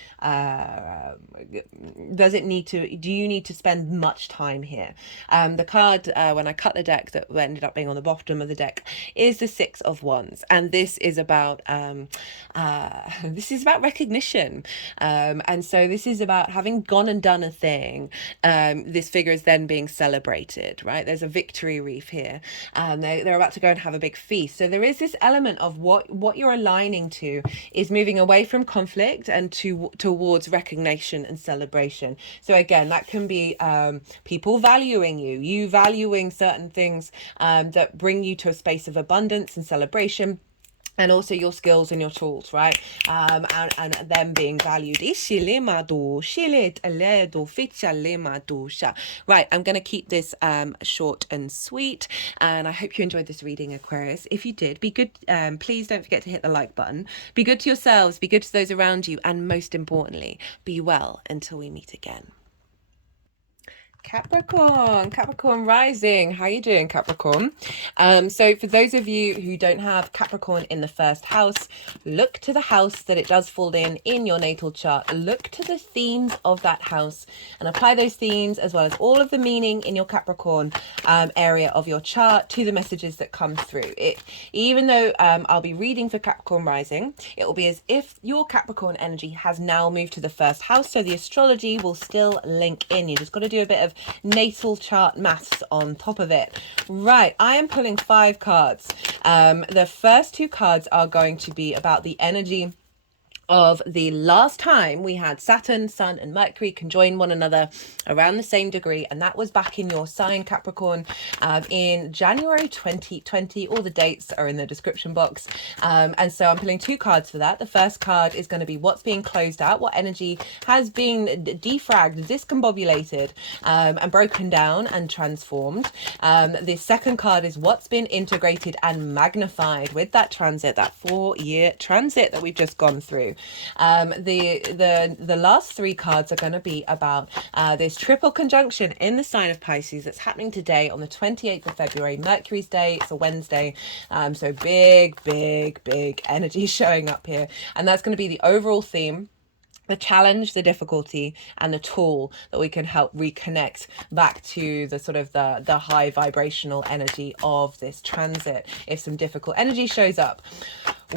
do you need to spend much time here? The card when I cut the deck that ended up being on the bottom of the deck is the Six of Wands, and this is about recognition, and so this is about having gone and done a thing. This figure is then being celebrated, right? There's a victory wreath here, and they're about to go and have a big feast. So there is this element of what you're aligning to is moving away from conflict and towards recognition and celebration. So again, that can be people valuing you valuing certain things that bring you to a space of abundance and celebration, and also your skills and your tools, right? And them being valued. Right, I'm going to keep this short and sweet, and I hope you enjoyed this reading, Aquarius. If you did, be good. Please don't forget to hit the like button. Be good to yourselves, be good to those around you, and most importantly, be well until we meet again. Capricorn rising. How are you doing, Capricorn? So for those of you who don't have Capricorn in the first house, look to the house that it does fall in your natal chart. Look to the themes of that house and apply those themes, as well as all of the meaning in your Capricorn area of your chart, to the messages that come through it. Even though I'll be reading for Capricorn rising, it will be as if your Capricorn energy has now moved to the first house, so the astrology will still link in. You just got to do a bit of natal chart maths on top of it. Right, I am pulling 5 cards. The first 2 cards are going to be about the energy of the last time we had Saturn, Sun and Mercury conjoin one another around the same degree, and that was back in your sign, Capricorn, in January 2020. All the dates are in the description box, and so I'm pulling 2 cards for that. The first card is going to be what's being closed out, what energy has been defragged, discombobulated, and broken down and transformed. The second card is what's been integrated and magnified with that transit, that 4-year transit that we've just gone through. The last 3 cards are going to be about this triple conjunction in the sign of Pisces that's happening today on the 28th of February, Mercury's day. It's a Wednesday, so big energy showing up here, and that's going to be the overall theme, the challenge, the difficulty, and the tool that we can help reconnect back to the sort of the high vibrational energy of this transit if some difficult energy shows up.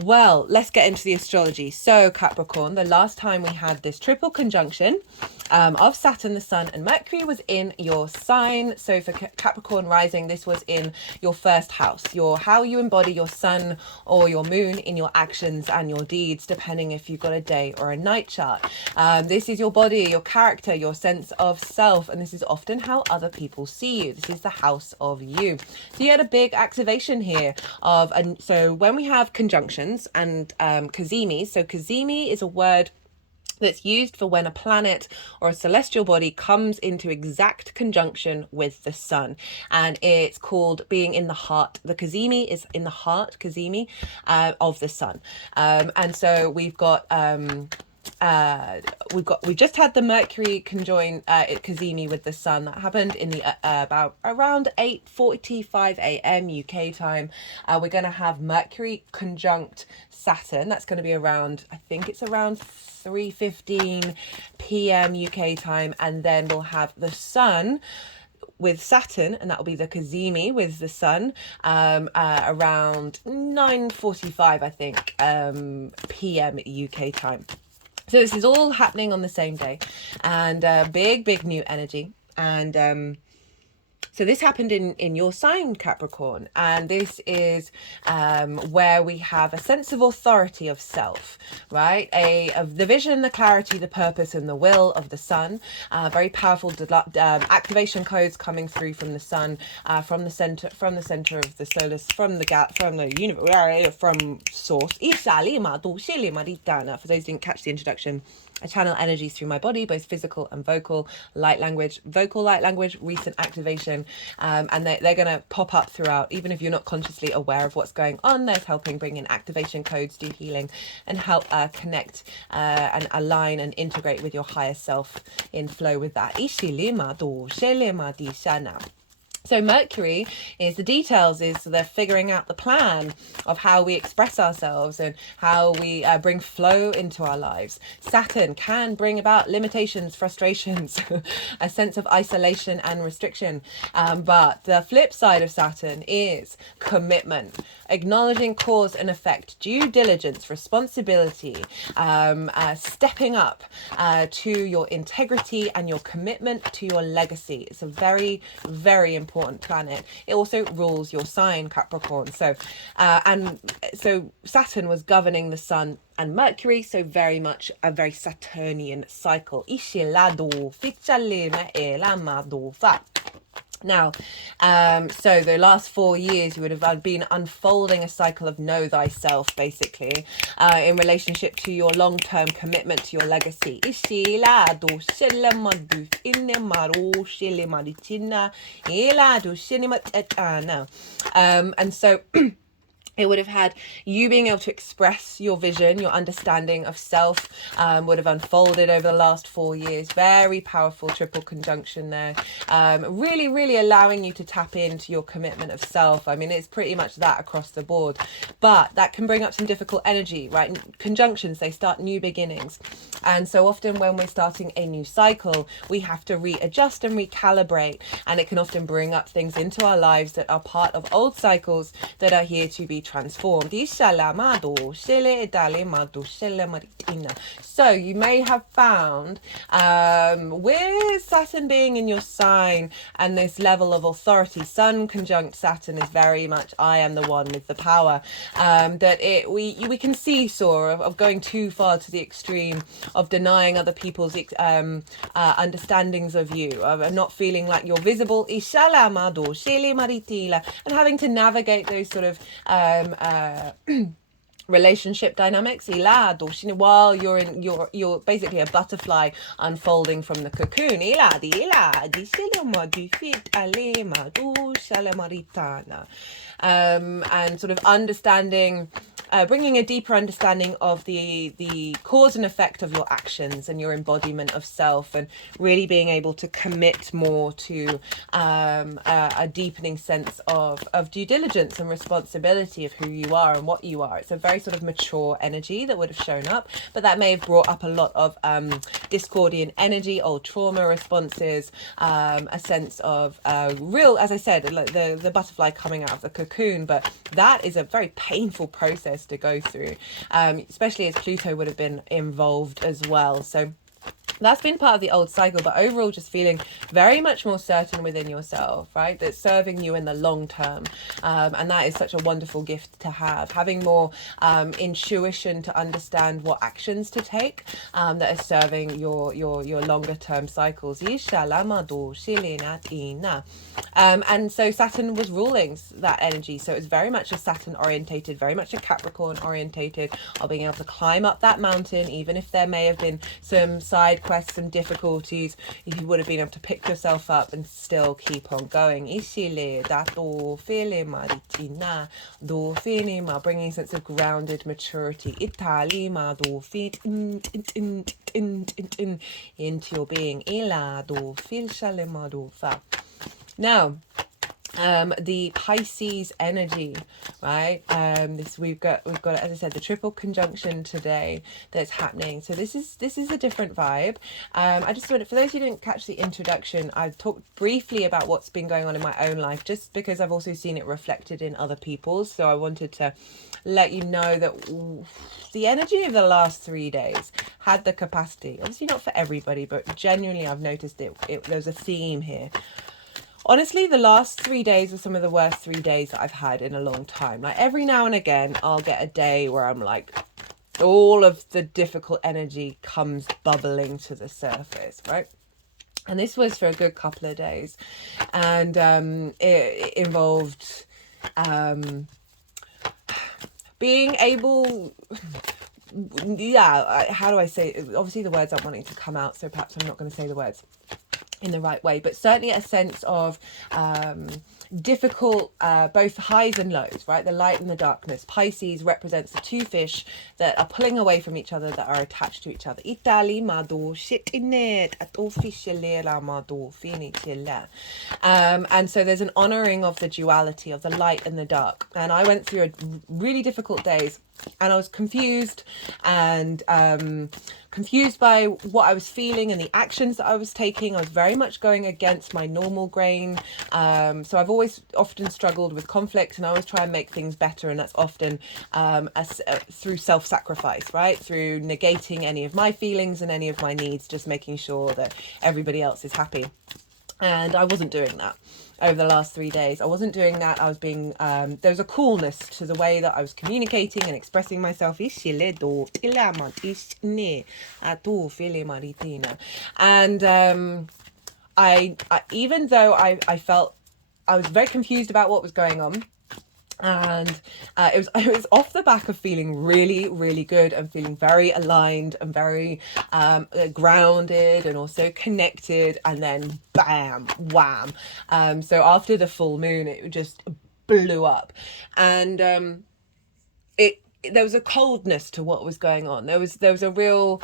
Well, let's get into the astrology. So Capricorn, the last time we had this triple conjunction of Saturn, the Sun and Mercury was in your sign. So for Capricorn rising, this was in your first house, how you embody your sun or your moon in your actions and your deeds, depending if you've got a day or a night chart. This is your body, your character, your sense of self, and this is often how other people see you. This is the house of you. So you had a big activation here of, so when we have conjunctions and cazimi, so cazimi is a word that's used for when a planet or a celestial body comes into exact conjunction with the sun, and it's called being in the heart. The cazimi is in the heart, cazimi, of the sun, and so we've got we just had the Mercury conjoin Cazimi with the Sun. That happened in the about around 8:45 a.m. UK time. We're going to have Mercury conjunct Saturn. That's going to be around, I think it's around 3:15 p.m. UK time, and then we'll have the Sun with Saturn, and that will be the Cazimi with the Sun, around 9:45, I think, p.m. UK time. So this is all happening on the same day, and big new energy. And so this happened in your sign, Capricorn, and this is where we have a sense of authority of self, right? Of the vision, the clarity, the purpose, and the will of the Sun. Very powerful activation codes coming through from the Sun, from the center of the solar, from the universe, from Source. For those who didn't catch the introduction, I channel energies through my body, both physical and vocal light language, recent activation, and they're going to pop up throughout. Even if you're not consciously aware of what's going on, they're helping bring in activation codes, do healing, and help connect and align and integrate with your higher self in flow with that. So Mercury is the details, is the figuring out the plan of how we express ourselves and how we bring flow into our lives. Saturn can bring about limitations, frustrations, a sense of isolation and restriction. But the flip side of Saturn is commitment, acknowledging cause and effect, due diligence, responsibility, stepping up to your integrity and your commitment to your legacy. It's a very important planet. It also rules your sign, Capricorn. So so Saturn was governing the Sun and Mercury, so very much a very Saturnian cycle. Now, so the last 4 years, you would have been unfolding a cycle of know thyself, basically, in relationship to your long-term commitment to your legacy. And so it would have had you being able to express your vision, your understanding of self, would have unfolded over the last 4 years. Very powerful triple conjunction there. Really allowing you to tap into your commitment of self. I mean, it's pretty much that across the board. But that can bring up some difficult energy, right? Conjunctions, they start new beginnings. And so often when we're starting a new cycle, we have to readjust and recalibrate. And it can often bring up things into our lives that are part of old cycles that are here to be transformed. So you may have found with Saturn being in your sign and this level of authority, Sun conjunct Saturn is very much I am the one with the power, that we can seesaw of going too far to the extreme of denying other people's understandings of you, of not feeling like you're visible, and having to navigate those sort of relationship dynamics while you're basically a butterfly unfolding from the cocoon, and sort of understanding, bringing a deeper understanding of the cause and effect of your actions and your embodiment of self, and really being able to commit more to a deepening sense of due diligence and responsibility of who you are and what you are. It's a very sort of mature energy that would have shown up, but that may have brought up a lot of discordian energy, old trauma responses, a sense of real, as I said, like the butterfly coming out of the cocoon. But that is a very painful process to go through, especially as Pluto would have been involved as well. So that's been part of the old cycle, but overall just feeling very much more certain within yourself, right? That's serving you in the long term. And that is such a wonderful gift to have. Having more intuition to understand what actions to take that are serving your longer term cycles. And so Saturn was ruling that energy. So it's very much a Saturn orientated, very much a Capricorn orientated, of being able to climb up that mountain, even if there may have been some side quests, some difficulties, you would have been able to pick yourself up and still keep on going. Ishile dato fele maritina do fele ma, bringing a sense of grounded maturity. Itali ma do fit into your being. Ila do fil shale ma do fa. Now, the Pisces energy, right? This we've got, as I said, the triple conjunction today that's happening. So this is a different vibe. I just wanted, for those who didn't catch the introduction, I talked briefly about what's been going on in my own life, just because I've also seen it reflected in other people's. So I wanted to let you know that the energy of the last 3 days had the capacity, obviously not for everybody, but genuinely I've noticed there's a theme here. Honestly, the last 3 days are some of the worst 3 days that I've had in a long time. Like every now and again, I'll get a day where I'm like, all of the difficult energy comes bubbling to the surface, right? And this was for a good couple of days. And it involved being able... yeah, how do I say it? Obviously the words aren't wanting to come out, so perhaps I'm not going to say the words in the right way, but certainly a sense of difficult, both highs and lows, right? The light and the darkness. Pisces represents the two fish that are pulling away from each other, that are attached to each other. And so there's an honoring of the duality of the light and the dark. And I went through a really difficult days, and I was confused and confused by what I was feeling and the actions that I was taking. I was very much going against my normal grain. So I've often struggled with conflict, and I always try and make things better. And that's often through self-sacrifice, right? Through negating any of my feelings and any of my needs, just making sure that everybody else is happy. And I wasn't doing that over the last 3 days. I wasn't doing that. I was being, there was a coolness to the way that I was communicating and expressing myself. And I even though I felt I was very confused about what was going on, and it was off the back of feeling really, really good and feeling very aligned and very grounded and also connected, and then bam, wham. So after the full moon, it just blew up, and there was a coldness to what was going on. There was a real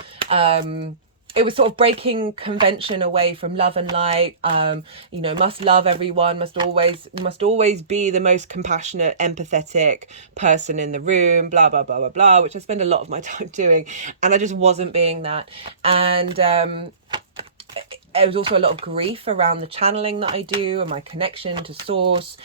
it was sort of breaking convention away from love and light. Must love everyone, must always be the most compassionate, empathetic person in the room, blah, blah, blah, blah, blah, which I spend a lot of my time doing. And I just wasn't being that. And there was also a lot of grief around the channeling that I do and my connection to source,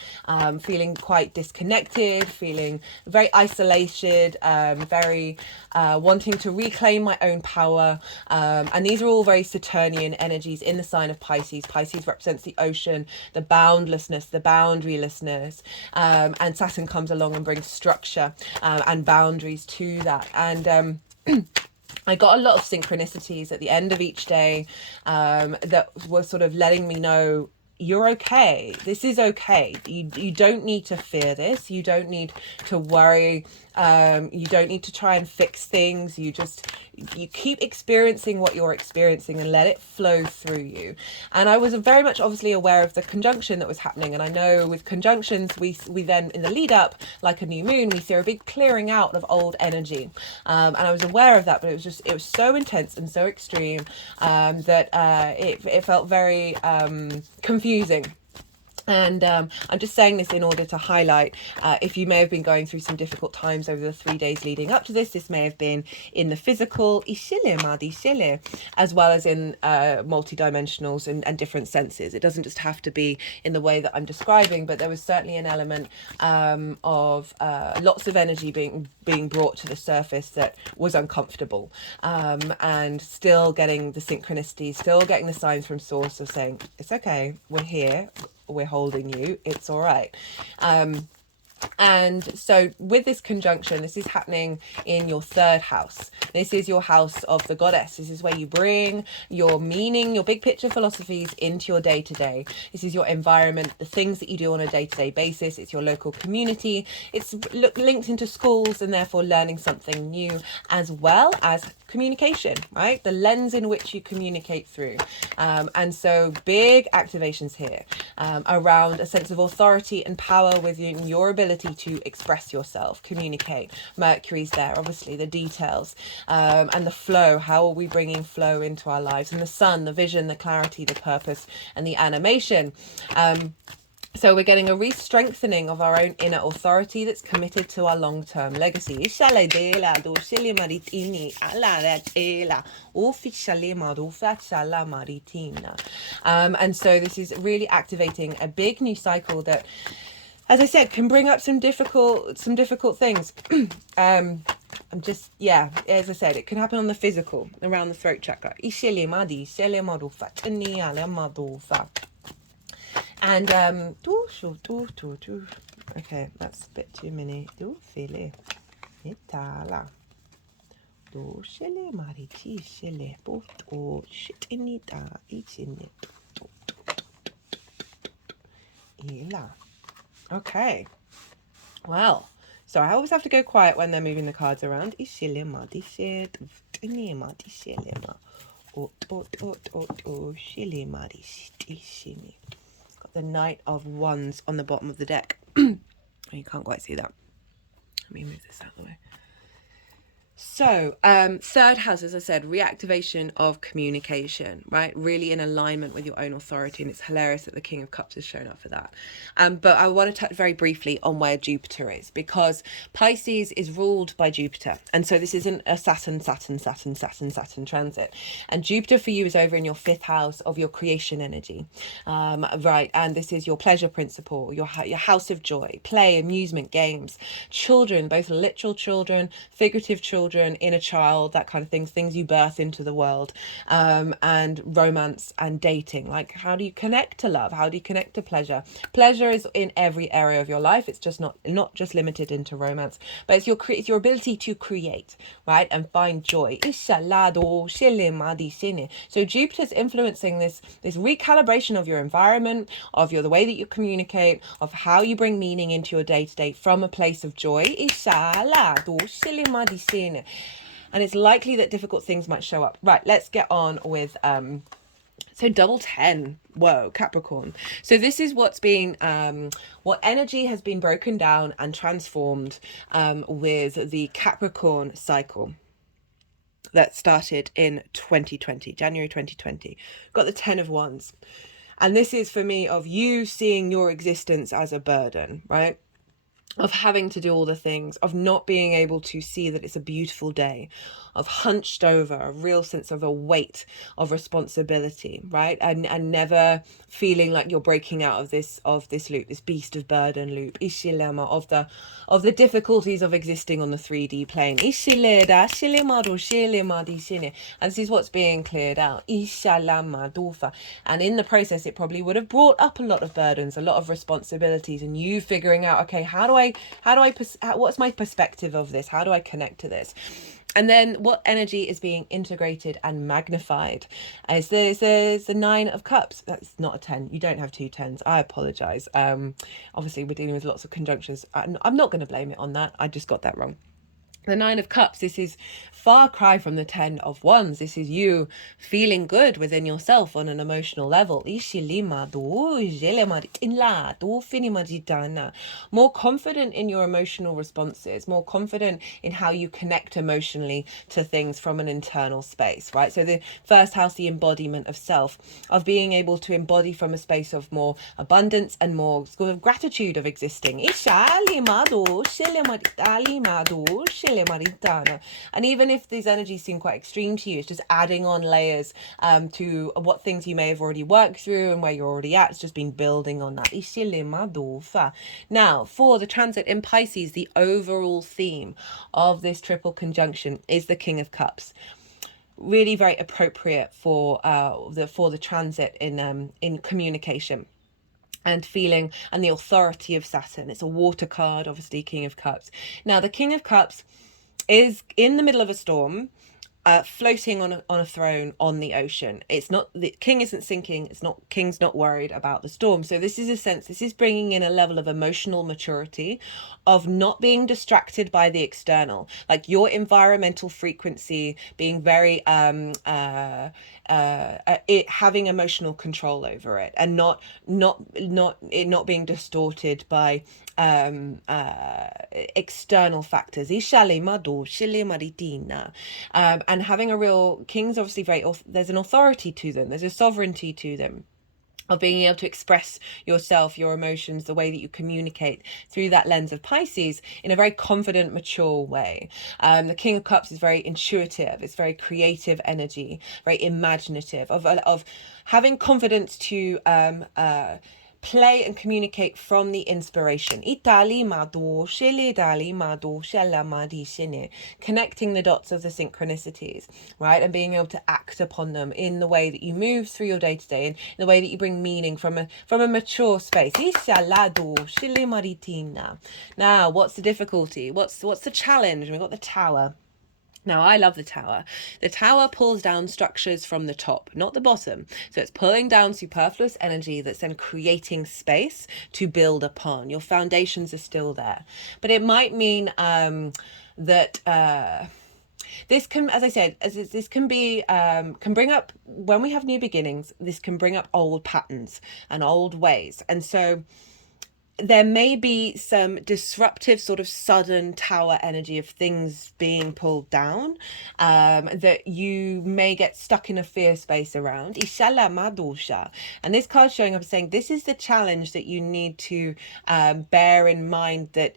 feeling quite disconnected, feeling very isolated, very wanting to reclaim my own power. And these are all very Saturnian energies in the sign of Pisces. Pisces represents the ocean, the boundlessness, the boundarylessness. And Saturn comes along and brings structure and boundaries to that. And I got a lot of synchronicities at the end of each day that were sort of letting me know, you're okay. This is okay. You don't need to fear this. You don't need to worry. You don't need to try and fix things. You keep experiencing what you're experiencing and let it flow through you. And I was very much obviously aware of the conjunction that was happening. And I know with conjunctions, we then in the lead up, like a new moon, we see a big clearing out of old energy. And I was aware of that, but it was so intense and so extreme that it felt very confusing. And I'm just saying this in order to highlight, if you may have been going through some difficult times over the 3 days leading up to this may have been in the physical, as well as in multidimensionals and different senses. It doesn't just have to be in the way that I'm describing, but there was certainly an element of lots of energy being brought to the surface that was uncomfortable, and still getting the synchronicity, still getting the signs from source of saying, it's okay, we're here, we're holding you, it's all right. And so with this conjunction, this is happening in your third house. This is your house of the goddess. This is where you bring your meaning, your big picture philosophies into your day-to-day. This is your environment, the things that you do on a day-to-day basis. It's your local community. It's linked into schools and therefore learning something new, as well as communication, right? The lens in which you communicate through. And so big activations here around a sense of authority and power within your ability to express yourself, communicate. Mercury's there, obviously, the details and the flow. How are we bringing flow into our lives? And the sun, the vision, the clarity, the purpose, and the animation. So we're getting a re-strengthening of our own inner authority that's committed to our long-term legacy. And so this is really activating a big new cycle that, as I said, can bring up some difficult things. I'm just, yeah, as I said, it can happen on the physical, around the throat chakra. And okay, that's a bit too many. Do feel it. Itala. Do shele mariti shele both or shit in it eating it. Okay. Well, so I always have to go quiet when they're moving the cards around. Ishele madi shit tini madi shele ma. Shele madi shit. The Knight of Wands on the bottom of the deck. You can't quite see that. Let me move this out of the way. So, third house, as I said, reactivation of communication, right? Really in alignment with your own authority. And it's hilarious that the King of Cups has shown up for that. But I want to touch very briefly on where Jupiter is, because Pisces is ruled by Jupiter. And so this isn't a Saturn transit. And Jupiter for you is over in your fifth house of your creation energy, right? And this is your pleasure principle, your house of joy, play, amusement, games, children, both literal children, figurative children, inner child, that kind of things you birth into the world, and romance and dating. Like, how do you connect to love? How do you connect to pleasure? Pleasure is in every area of your life. It's just not just limited into romance, but it's your ability to create, right, and find joy. So Jupiter's influencing this recalibration of your environment, of the way that you communicate, of how you bring meaning into your day-to-day from a place of joy. And it's likely that difficult things might show up. Right, let's get on with so double 10. Whoa, Capricorn. So this is what's been what energy has been broken down and transformed with the Capricorn cycle that started in 2020, January 2020. Got the 10 of Wands. And this is for me of you seeing your existence as a burden, right? Of having to do all the things, of not being able to see that it's a beautiful day, of hunched over, a real sense of a weight of responsibility, right? And never feeling like you're breaking out of this loop, this beast of burden loop, ishilema, of the difficulties of existing on the 3D plane. And this is what's being cleared out. And in the process, it probably would have brought up a lot of burdens, a lot of responsibilities, and you figuring out, okay, what's my perspective of this? How do I connect to this? And then what energy is being integrated and magnified? Is there's the 9 of Cups. That's not a 10. You don't have 2 10s. I apologize. Obviously, we're dealing with lots of conjunctions. I'm not going to blame it on that. I just got that wrong. The 9 of Cups, this is far cry from the 10 of Wands. This is you feeling good within yourself on an emotional level. More confident in your emotional responses, more confident in how you connect emotionally to things from an internal space, right? So the first house, the embodiment of self, of being able to embody from a space of more abundance and more sort of gratitude of existing. And even if these energies seem quite extreme to you, it's just adding on layers to what things you may have already worked through and where you're already at. It's just been building on that. Now, for the transit in Pisces, the overall theme of this triple conjunction is the King of Cups. Really very appropriate for the transit in communication. and feeling, and the authority of Saturn. It's a water card, obviously, King of Cups. Now, the King of Cups is in the middle of a storm, floating on a throne on the ocean. It's not, the king isn't sinking. It's not, king's not worried about the storm. So this is a sense, this is bringing in a level of emotional maturity, of not being distracted by the external, like your environmental frequency being very it having emotional control over it, and not being distorted by external factors. And having a real, kings obviously there's an authority to them, there's a sovereignty to them, of being able to express yourself, your emotions, the way that you communicate through that lens of Pisces in a very confident, mature way. The King of Cups is very intuitive. It's very creative energy, very imaginative, of having confidence to play and communicate from the inspiration. Connecting the dots of the synchronicities, right? And being able to act upon them in the way that you move through your day-to-day, and in the way that you bring meaning from a mature space. Now, what's the difficulty? What's the challenge? We've got the Tower. Now, I love the Tower. The Tower pulls down structures from the top, not the bottom. So it's pulling down superfluous energy that's then creating space to build upon. Your foundations are still there. But it might mean that this can, as I said, this can be, can bring up, when we have new beginnings, this can bring up old patterns and old ways. And so there may be some disruptive, sort of sudden Tower energy of things being pulled down, that you may get stuck in a fear space around. And this card showing up saying this is the challenge that you need to bear in mind, that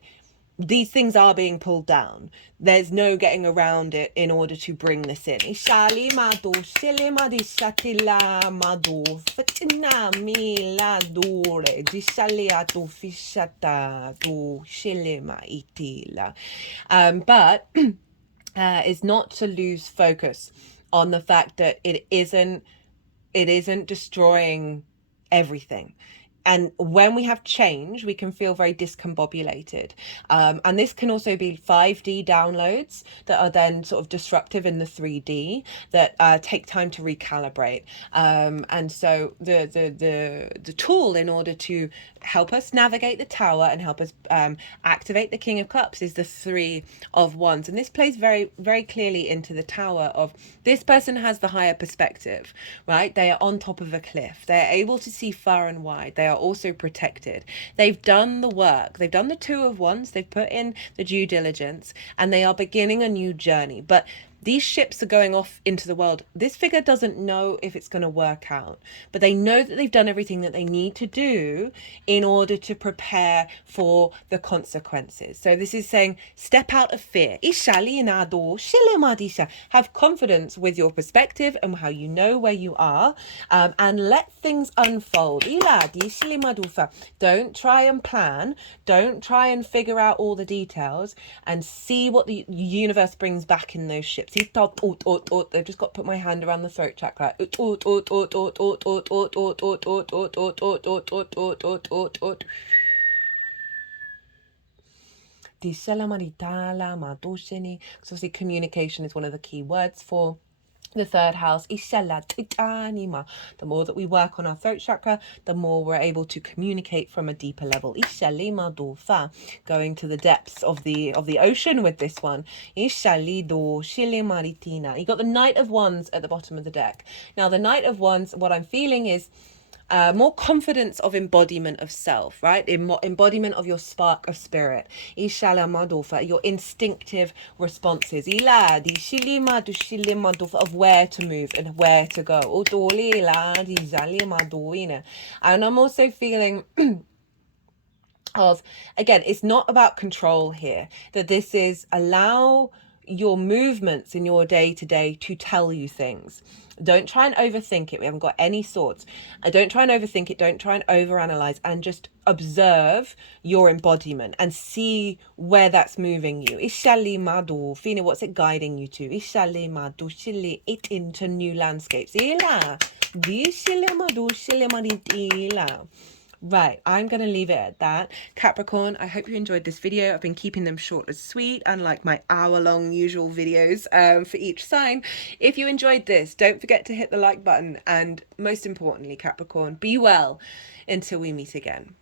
these things are being pulled down. There's no getting around it in order to bring this in. But is not to lose focus on the fact that it isn't destroying everything. And when we have change, we can feel very discombobulated. And this can also be 5D downloads that are then sort of disruptive in the 3D, that take time to recalibrate. And so the tool in order to help us navigate the Tower and help us activate the King of Cups is the 3 of Wands. And this plays very, very clearly into the Tower of, this person has the higher perspective, right? They are on top of a cliff. They are able to see far and wide. They are also protected. They've done the work. They've done the 2 of Wands. They've put in the due diligence, and they are beginning a new journey. But these ships are going off into the world. This figure doesn't know if it's going to work out, but they know that they've done everything that they need to do in order to prepare for the consequences. So this is saying, step out of fear. Have confidence with your perspective and how you know where you are, and let things unfold. Don't try and plan. Don't try and figure out all the details, and see what the universe brings back in those ships. I've just got to put my hand around the throat chakra. Because obviously communication is one of the key words for the 3rd house. The more that we work on our throat chakra, the more we're able to communicate from a deeper level. Going to the depths of the ocean with this one. You got the Knight of Wands at the bottom of the deck. Now the Knight of Wands, what I'm feeling is more confidence of embodiment of self, right? Embodiment of your spark of spirit. Your instinctive responses. Of where to move and where to go. And I'm also feeling of, again, it's not about control here. That this is, allow your movements in your day-to-day to tell you things. Don't try and overthink it. We haven't got any thoughts. Don't try and overthink it. Don't try and overanalyze, and just observe your embodiment and see where that's moving you. Fina, what's it guiding you to? It into new landscapes. Right, I'm going to leave it at that. Capricorn, I hope you enjoyed this video. I've been keeping them short and sweet, unlike my hour-long usual videos for each sign. If you enjoyed this, don't forget to hit the like button. And most importantly, Capricorn, be well until we meet again.